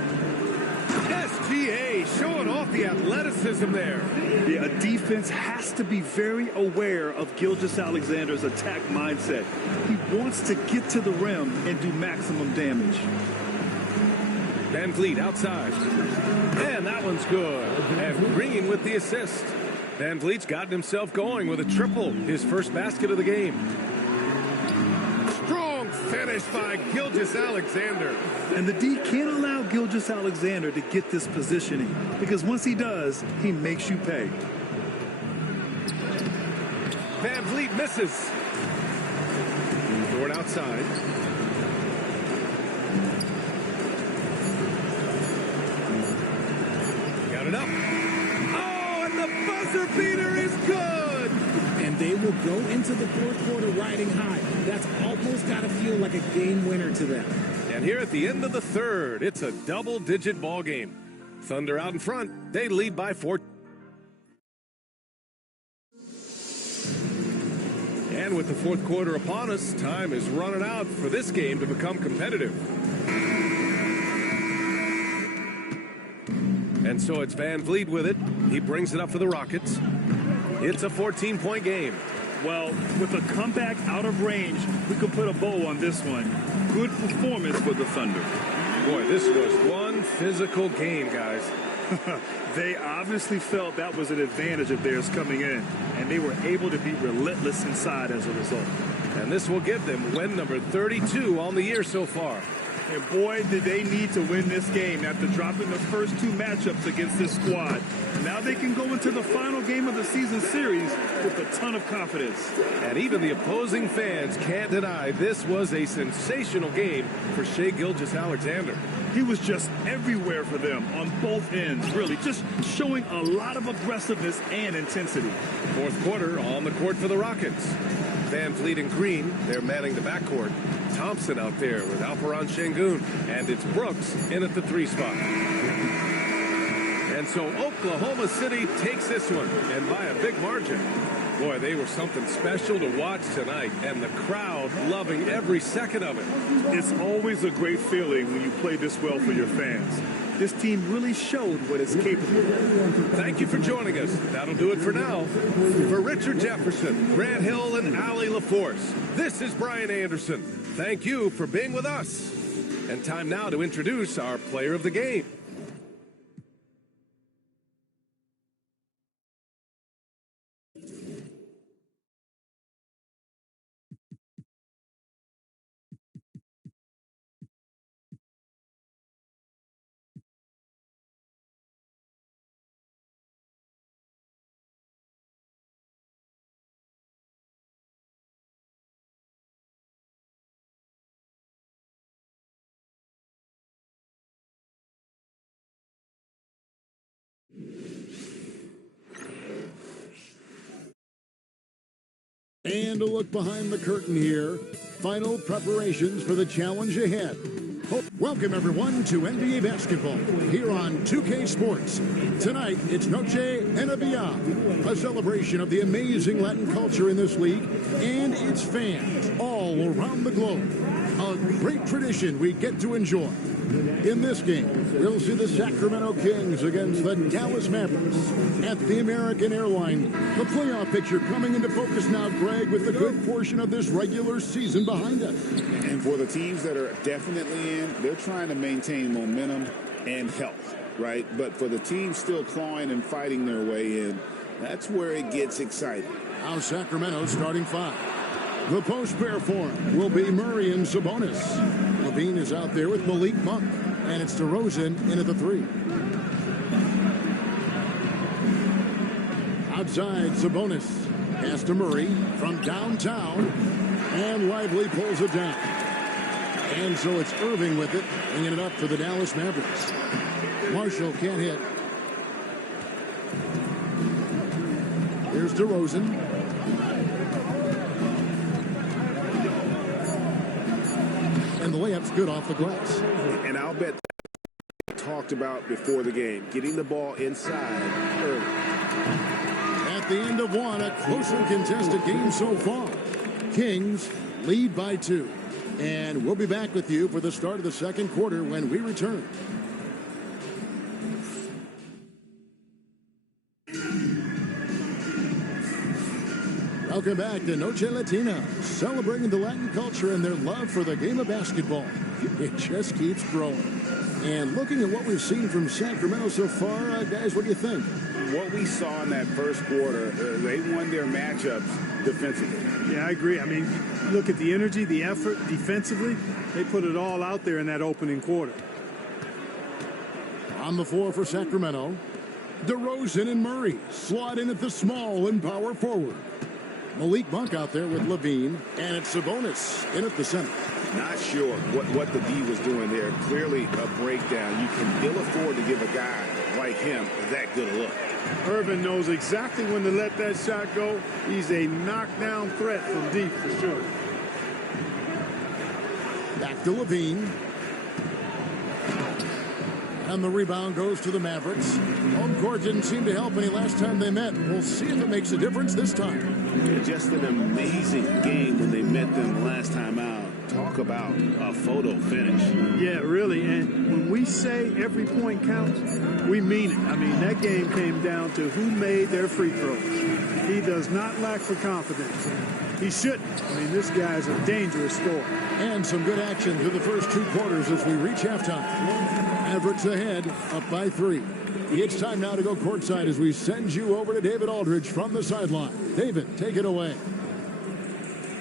SGA showing off the athleticism there. Yeah, a defense has to be very aware of Gilgeous-Alexander's attack mindset. He wants to get to the rim and do maximum damage. Van Vliet outside. And that one's good. And Green with the assist. Van Vliet's gotten himself going with a triple, his first basket of the game. Strong finish by Gilgeous-Alexander. And the D can't allow Gilgeous-Alexander to get this positioning, because once he does, he makes you pay. Van Vliet misses. Dort outside. Got it up. Oh, and the buzzer beater is good. And they will go into the fourth quarter riding high. That's almost got to feel like a game winner to them. And here at the end of the third, it's a double-digit ball game. Thunder out in front. They lead by 4. And with the fourth quarter upon us, time is running out for this game to become competitive. And so it's Van Vliet with it. He brings it up for the Rockets. It's a 14-point game. Well, with a comeback out of range, we could put a bow on this one. Good performance for the Thunder. Boy, this was one physical game, guys. They obviously felt that was an advantage of theirs coming in, and they were able to be relentless inside as a result. And this will give them win number 32 on the year so far. And boy, did they need to win this game after dropping the first two matchups against this squad. Now they can go into the final game of the season series with a ton of confidence. And even the opposing fans can't deny this was a sensational game for Shai Gilgeous-Alexander. He was just everywhere for them on both ends, really, just showing a lot of aggressiveness and intensity. Fourth quarter on the court for the Rockets. Van Vliet and Green, they're manning the backcourt. Thompson out there with Alperen Sengun, and it's Brooks in at the 3 spot. And so Oklahoma City takes this one, and by a big margin. Boy, they were something special to watch tonight, and the crowd loving every second of it. It's always a great feeling when you play this well for your fans. This team really showed what it's capable of. Thank you for joining us. That'll do it for now. For Richard Jefferson, Grant Hill, and Allie LaForce, this is Brian Anderson. Thank you for being with us. And time now to introduce our player of the game. And a look behind the curtain here. Final preparations for the challenge ahead. Welcome, everyone, to NBA basketball here on 2K Sports. Tonight, it's Noche NBA, a celebration of the amazing Latin culture in this league and its fans all around the globe. A great tradition we get to enjoy. In this game, we'll see the Sacramento Kings against the Dallas Mavericks at the American Airlines. The playoff picture coming into focus now, Greg, with a good portion of this regular season behind us. And for the teams that are definitely in, they're trying to maintain momentum and health, right? But for the teams still clawing and fighting their way in, that's where it gets exciting. Now Sacramento starting 5. The post pair for him will be Murray and Sabonis. LaVine is out there with Malik Monk, and it's DeRozan in at the 3. Outside, Sabonis pass to Murray from downtown, and Lively pulls it down. And so it's Irving with it, bringing it up for the Dallas Mavericks. Marshall can't hit. Here's DeRozan. And the layup's good off the glass. And I'll bet talked about before the game, getting the ball inside early. At the end of one, a close and contested game so far. Kings lead by 2. And we'll be back with you for the start of the second quarter when we return. Welcome back to Noche Latina, celebrating the Latin culture and their love for the game of basketball. It just keeps growing. And looking at what we've seen from Sacramento so far, guys, what do you think? What we saw in that first quarter, they won their matchups defensively. Yeah, I agree. I mean, look at the energy, the effort defensively. They put it all out there in that opening quarter. On the floor for Sacramento, DeRozan and Murray slot in at the small and power forward. Malik Monk out there with LaVine, and it's Sabonis in at the center. Not sure what the D was doing there. Clearly a breakdown. You can ill afford to give a guy like him that good a look. Irvin knows exactly when to let that shot go. He's a knockdown threat from deep for sure. Back to LaVine. And the rebound goes to the Mavericks. Home court didn't seem to help any last time they met. We'll see if it makes a difference this time. Just an amazing game when they met them last time out. Talk about a photo finish. Yeah, really. And when we say every point counts, we mean it. I mean, that game came down to who made their free throws. He does not lack for confidence. He shouldn't. I mean, this guy's a dangerous scorer. And some good action through the first 2 quarters as we reach halftime. Mavericks ahead, up by 3. It's time now to go courtside as we send you over to David Aldridge from the sideline. David, take it away.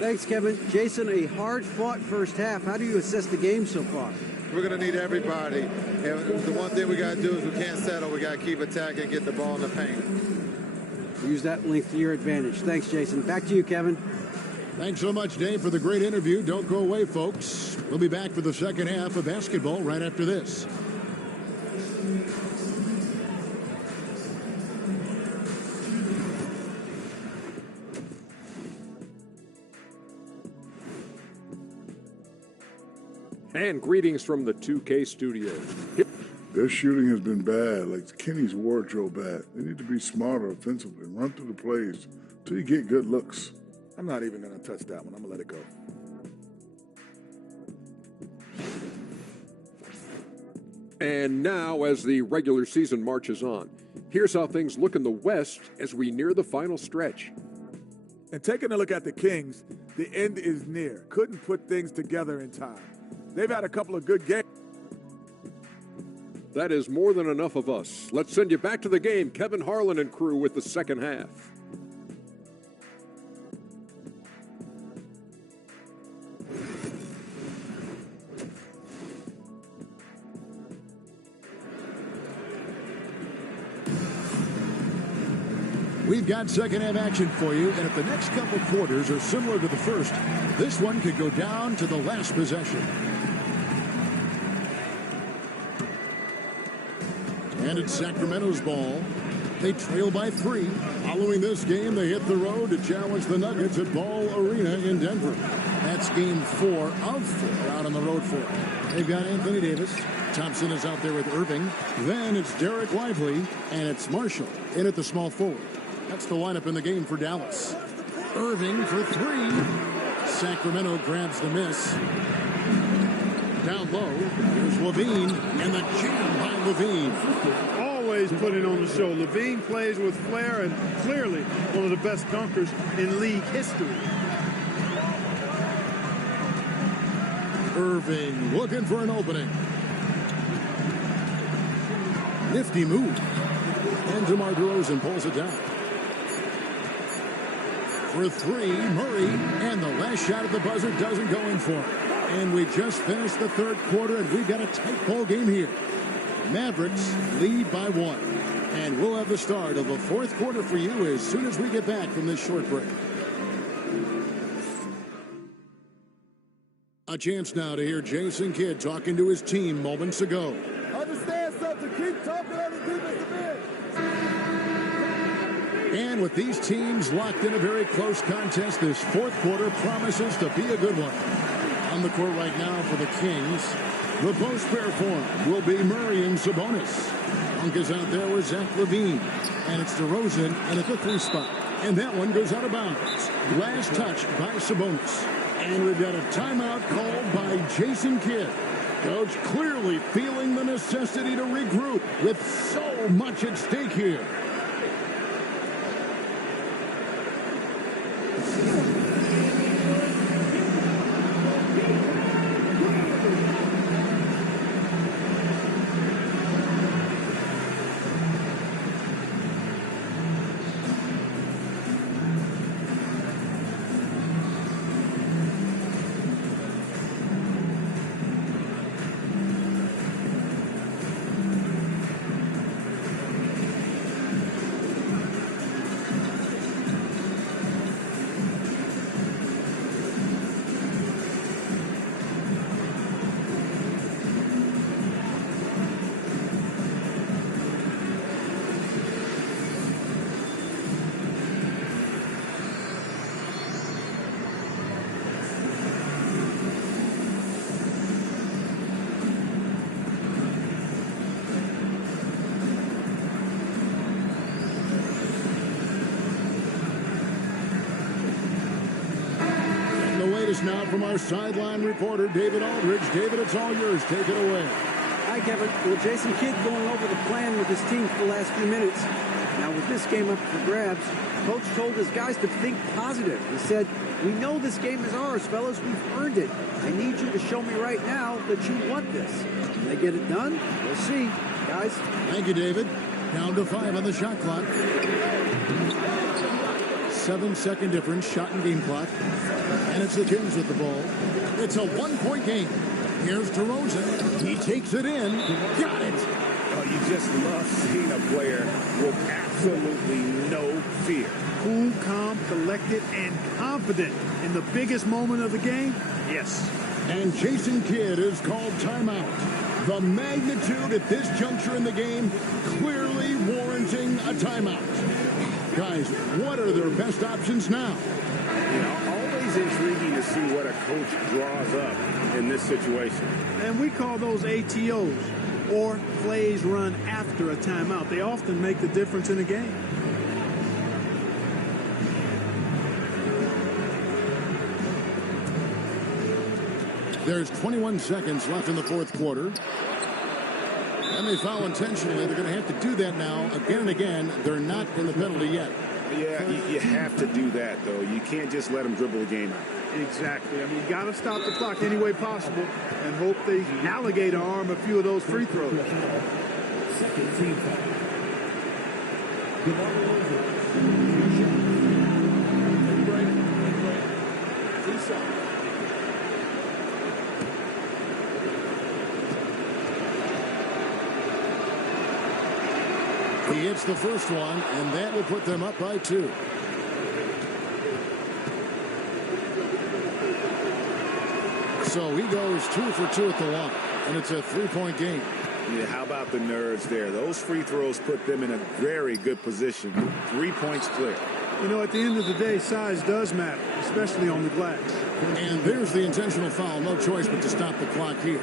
Thanks, Kevin. Jason, a hard-fought first half. How do you assess the game so far? We're going to need everybody. And the one thing we got to do is we can't settle. We got to keep attacking, get the ball in the paint. Use that length to your advantage. Thanks, Jason. Back to you, Kevin. Thanks so much, Dave, for the great interview. Don't go away, folks. We'll be back for the second half of basketball right after this. And greetings from the 2K studio. Their shooting has been bad, like Kenny's wardrobe bad. They need to be smarter offensively, run through the plays until you get good looks. I'm not even going to touch that one. I'm going to let it go. And now, as the regular season marches on, here's how things look in the West as we near the final stretch. And taking a look at the Kings, the end is near. Couldn't put things together in time. They've had a couple of good games. That is more than enough of us. Let's send you back to the game, Kevin Harlan and crew with the second half. We've got second half action for you, and if the next couple quarters are similar to the first, this one could go down to the last possession. And it's Sacramento's ball. They trail by 3. Following this game, they hit the road to challenge the Nuggets at Ball Arena in Denver. That's game 4 of 4 out on the road for it. They've got Anthony Davis. Thompson is out there with Irving. Then it's Derek Lively, and it's Marshall in at the small forward. That's the lineup in the game for Dallas. Irving for 3. Sacramento grabs the miss. Down low, here's Levine, and the jam by Levine. Always putting on the show. Levine plays with flair and clearly one of the best dunkers in league history. Irving looking for an opening. Nifty move. And DeMar DeRozan pulls it down. For 3, Murray, and the last shot at the buzzer doesn't go in for it. And we just finished the third quarter, and we've got a tight ball game here. Mavericks lead by 1. And we'll have the start of the fourth quarter for you as soon as we get back from this short break. A chance now to hear Jason Kidd talking to his team moments ago. Understand something, keep talking on the defensive end. And with these teams locked in a very close contest, this fourth quarter promises to be a good one. On the court right now for the Kings, the post pair form will be Murray and Sabonis. Monk is out there with Zach LaVine, and it's DeRozan in at the 3 spot. And that one goes out of bounds. Last touch by Sabonis. And we've got a timeout called by Jason Kidd. Coach clearly feeling the necessity to regroup with so much at stake here. this now from our sideline reporter, David Aldridge. David, it's all yours. Take it away. Hi, Kevin. Well, Jason Kidd going over the plan with his team for the last few minutes. Now, with this game up for grabs, Coach told his guys to think positive. He said, "We know this game is ours, fellas. We've earned it. I need you to show me right now that you want this." Can they get it done? We'll see, guys. Thank you, David. Down to 5 on the shot clock. 7-second difference, shot and game clock. And it's the Kings with the ball. It's a 1-point game. Here's DeRozan. He takes it in. Got it. Oh, you just love seeing a player with absolutely no fear. Cool, calm, collected, and confident in the biggest moment of the game. Yes. And Jason Kidd is called timeout. The magnitude at this juncture in the game clearly warranting a timeout. Guys, what are their best options now? You know, always intriguing to see what a coach draws up in this situation. And we call those ATOs, or plays run after a timeout. They often make the difference in a game. There's 21 seconds left in the fourth quarter. And they foul intentionally. They're going to have to do that now again and again. They're not in the penalty yet. Yeah, you have to do that, though. You can't just let them dribble the game out. Exactly. I mean, you got to stop the clock any way possible and hope they alligator arm a few of those free throws. Second team foul. He hits the first one, and that will put them up by 2. So he goes 2 for 2 at the line, and it's a 3-point game. Yeah, how about the nerves there? Those free throws put them in a very good position. 3 points clear. You know, at the end of the day, size does matter, especially on the glass. And there's the intentional foul. No choice but to stop the clock here.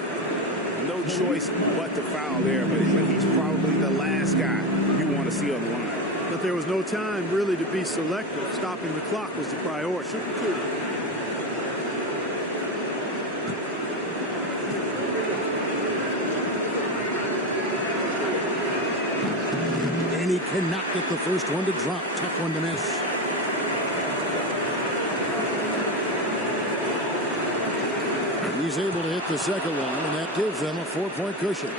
No choice but to foul there, but he's probably the last guy you want to see on the line. But there was no time really to be selective. Stopping the clock was the priority. And he cannot get the first one to drop. Tough one to miss. He's able to hit the second one, and that gives them a 4-point cushion.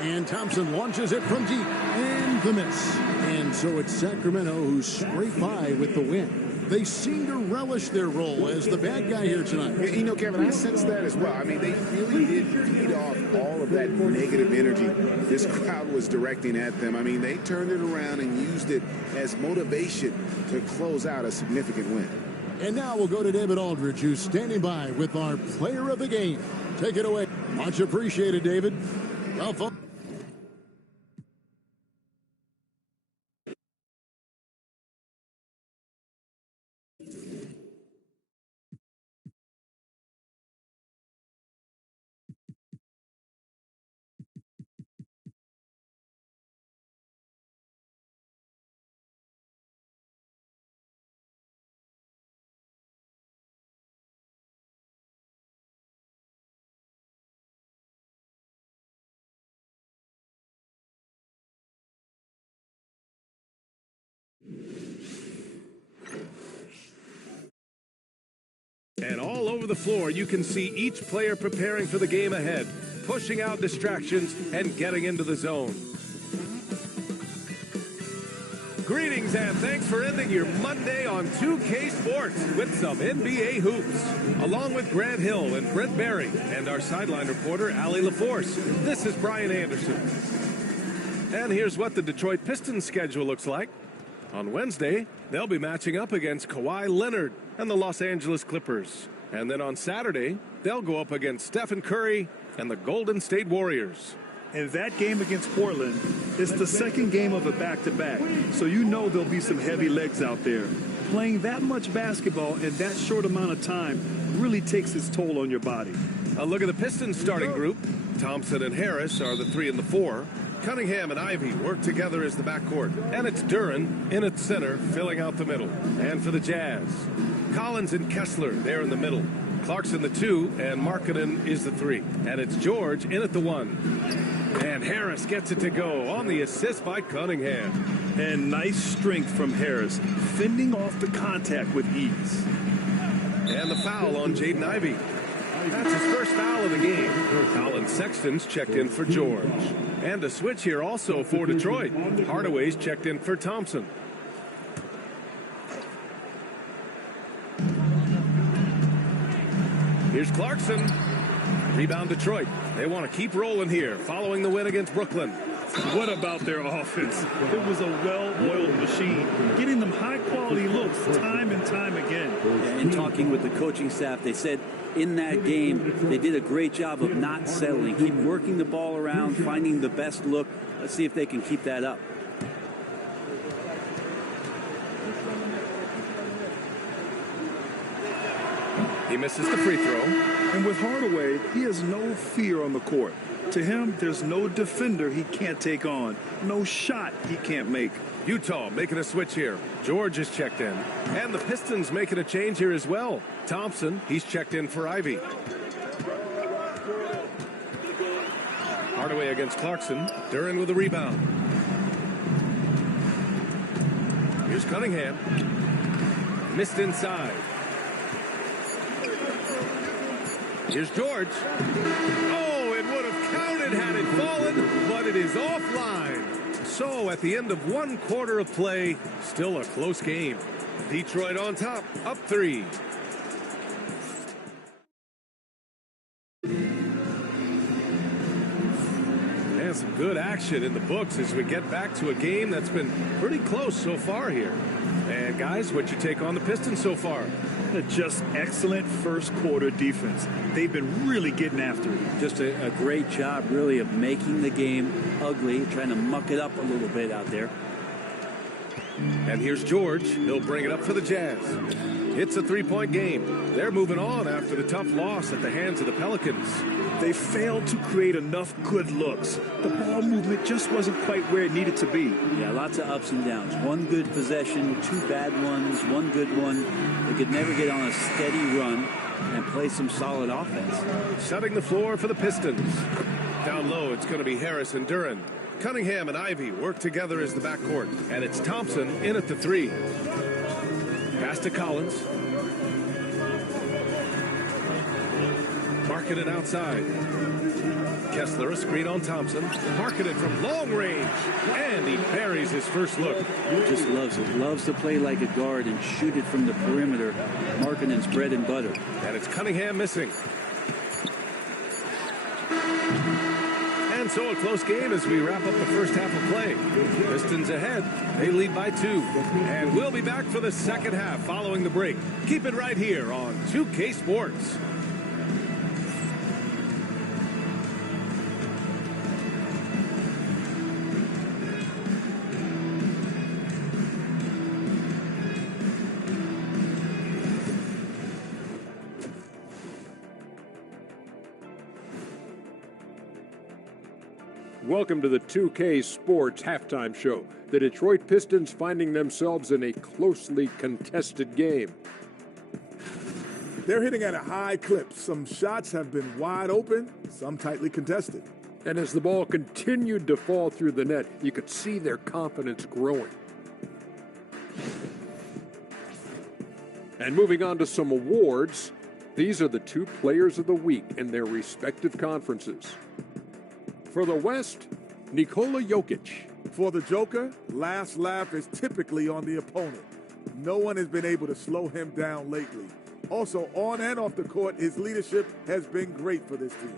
And Thompson launches it from deep, and the miss. And so it's Sacramento who scrape by with the win. They seem to relish their role as the bad guy here tonight. You know, Kevin, I sense that as well. I mean, they really did feed off all of that negative energy this crowd was directing at them. I mean, they turned it around and used it as motivation to close out a significant win. And now we'll go to David Aldridge, who's standing by with our player of the game. Take it away. Much appreciated, David. Well, folks. And all over the floor, you can see each player preparing for the game ahead, pushing out distractions and getting into the zone. Greetings and thanks for ending your Monday on 2K Sports with some NBA hoops. Along with Grant Hill and Brent Barry and our sideline reporter, Allie LaForce, this is Brian Anderson. And here's what the Detroit Pistons schedule looks like. On Wednesday, they'll be matching up against Kawhi Leonard and the Los Angeles Clippers. And then on Saturday, they'll go up against Stephen Curry and the Golden State Warriors. And that game against Portland is the second game of a back-to-back. So you know there'll be some heavy legs out there. Playing that much basketball in that short amount of time really takes its toll on your body. A look at the Pistons starting group. Thompson and Harris are the 3 and the 4. Cunningham and Ivy work together as the backcourt. And it's Duren in at center, filling out the middle. And for the Jazz, Collins and Kessler there in the middle. Clarkson the 2, and Markkanen is the 3. And it's George in at the 1. And Harris gets it to go on the assist by Cunningham. And nice strength from Harris, fending off the contact with ease. And the foul on Jaden Ivey. That's his first foul of the game. Colin Sexton's checked in for George. And a switch here also for Detroit. Hardaway's checked in for Thompson. Here's Clarkson. Rebound Detroit. They want to keep rolling here following the win against Brooklyn. What about their offense? It was a well-oiled machine, getting them high-quality looks time and time again. In talking with the coaching staff, they said in that game they did a great job of not settling. Keep working the ball around, finding the best look. Let's see if they can keep that up. He misses the free throw. And with Hardaway, he has no fear on the court. To him, there's no defender he can't take on, no shot he can't make. Utah making a switch here. George is checked in. And the Pistons making a change here as well. Thompson, he's checked in for Ivy. Hardaway against Clarkson. Duren with a rebound. Here's Cunningham. Missed inside. Here's George. Oh, it would have counted had it fallen, but it is offline. So at the end of 1 quarter of play, still a close game. Detroit on top, up 3. And some good action in the books as we get back to a game that's been pretty close so far here. And guys, what you take on the Pistons so far? Just excellent first quarter defense. They've been really getting after it. Just a great job, really, of making the game ugly, trying to muck it up a little bit out there. And here's George. He'll bring it up for the Jazz. It's a 3-point game. They're moving on after the tough loss at the hands of the Pelicans. They failed to create enough good looks. The ball movement just wasn't quite where it needed to be. Yeah, lots of ups and downs. 1 good possession, 2 bad ones, 1 good one. They could never get on a steady run and play some solid offense. Setting the floor for the Pistons. Down low, it's going to be Harris and Duren. Cunningham and Ivy work together as the backcourt. And it's Thompson in at the 3. Pass to Collins. Markkanen outside. Kessler, a screen on Thompson. Markkanen from long range. And he buries his first look. Just loves it. Loves to play like a guard and shoot it from the perimeter. Markkanen's bread and butter. And it's Cunningham missing. And so a close game as we wrap up the first half of play. Pistons ahead. They lead by 2. And we'll be back for the second half following the break. Keep it right here on 2K Sports. Welcome to the 2K Sports Halftime Show. The Detroit Pistons finding themselves in a closely contested game. They're hitting at a high clip. Some shots have been wide open, some tightly contested. And as the ball continued to fall through the net, you could see their confidence growing. And moving on to some awards, these are the 2 players of the week in their respective conferences. For the West, Nikola Jokic. For the Joker, last laugh is typically on the opponent. No one has been able to slow him down lately. Also, on and off the court, his leadership has been great for this team.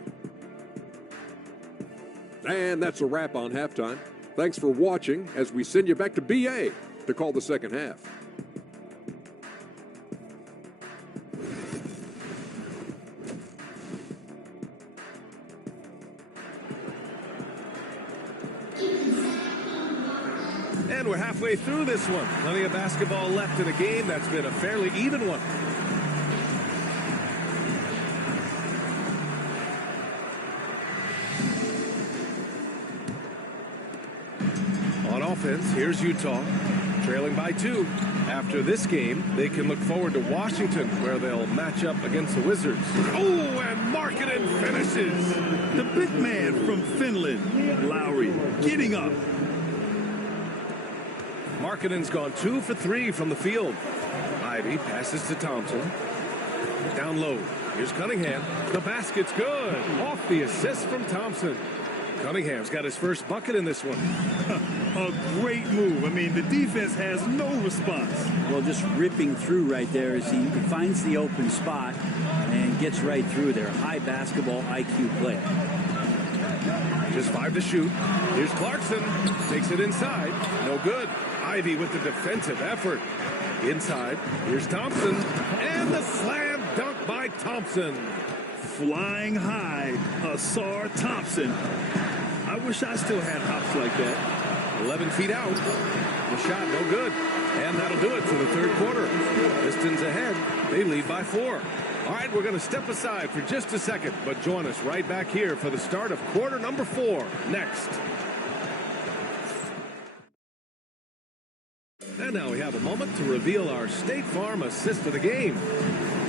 And that's a wrap on halftime. Thanks for watching as we send you back to BA to call the second half. And we're halfway through this one. Plenty of basketball left in a game that's been a fairly even one. offense. Here's Utah, trailing by 2. After this game, they can look forward to Washington, where they'll match up against the Wizards. Oh, and Markkanen finishes. The big man from Finland, Lowry, getting up. Markkanen's gone 2 for 3 from the field. Ivey passes to Thompson. Down low. Here's Cunningham. The basket's good. Off the assist from Thompson. Cunningham's got his first bucket in this one. A great move. I mean, the defense has no response. Well, just ripping through right there as he finds the open spot and gets right through there. High basketball IQ play. Just 5 to shoot. Here's Clarkson. Takes it inside. No good. Ivey with the defensive effort. Inside. Here's Thompson. And the slam dunk by Thompson. Flying high, Ausar Thompson. I wish I still had hops like that. 11 feet out. The shot no good. And that'll do it for the third quarter. Pistons ahead. They lead by 4. All right, we're going to step aside for just a second, but join us right back here for the start of quarter number 4 next. And now we have a moment to reveal our State Farm assist of the game.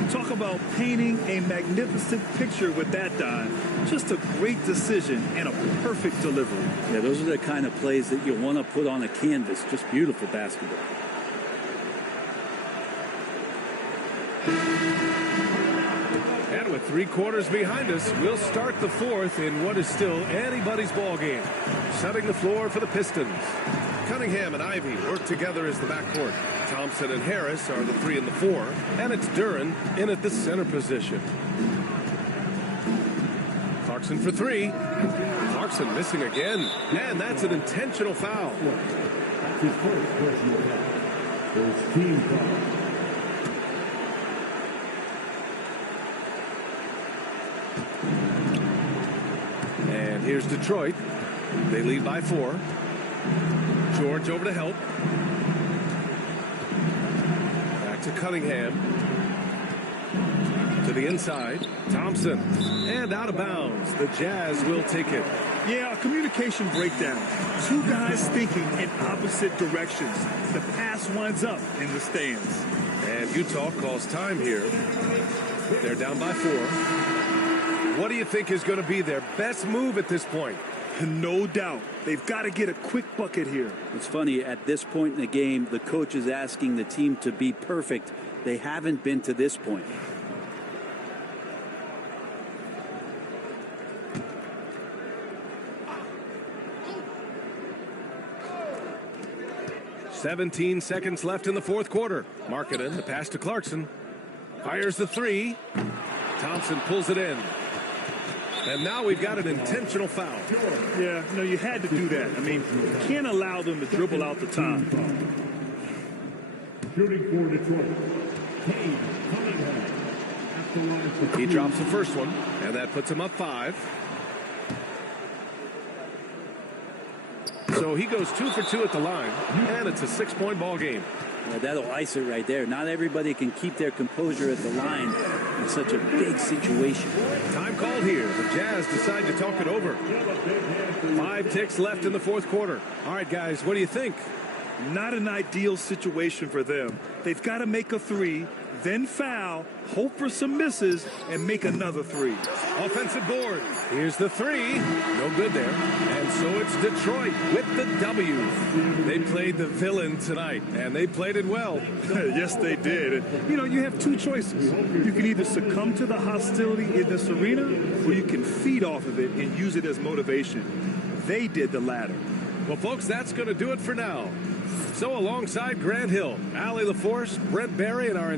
Talk about painting a magnificent picture with that dive. Just a great decision and a perfect delivery. Yeah, those are the kind of plays that you want to put on a canvas. Just beautiful basketball. And with 3 quarters behind us, we'll start the 4th in what is still anybody's ball game. Setting the floor for the Pistons. Cunningham and Ivey work together as the backcourt. Thompson and Harris are the 3 and the 4. And it's Duren in at the center position. Clarkson for 3. Clarkson missing again. And that's an intentional foul. That's his first personal foul. First team foul. And here's Detroit. They lead by 4. George over to help. Back to Cunningham. To the inside. Thompson. And out of bounds. The Jazz will take it. Yeah, a communication breakdown. 2 guys thinking in opposite directions. The pass winds up in the stands. And Utah calls time here. They're down by 4. What do you think is going to be their best move at this point? No doubt. They've got to get a quick bucket here. It's funny, at this point in the game, the coach is asking the team to be perfect. They haven't been to this point. "17 seconds left in the 4th quarter. Markkanen, the pass to Clarkson. Fires the 3. Thompson pulls it in. And now we've got an intentional foul. Yeah, no, you had to do that. I mean, you can't allow them to dribble out the top. Shooting for Detroit. Cade Cunningham. At the line for He drops the first one, and that puts him up 5. So he goes 2 for 2 at the line, and it's a 6-point ball game. Well, that'll ice it right there. Not everybody can keep their composure at the line in such a big situation. Time called here. The Jazz decide to talk it over. 5 ticks left in the 4th quarter. All right, guys, what do you think? Not an ideal situation for them. They've got to make a 3, then foul, hope for some misses, and make another 3. Offensive board. Here's the 3. No good there. And so it's Detroit with the W. They played the villain tonight, and they played it well. Yes, they did. You know, you have 2 choices. You can either succumb to the hostility in this arena, or you can feed off of it and use it as motivation. They did the latter. Well, folks, that's going to do it for now. So alongside Grant Hill, Allie LaForce, Brent Barry, and our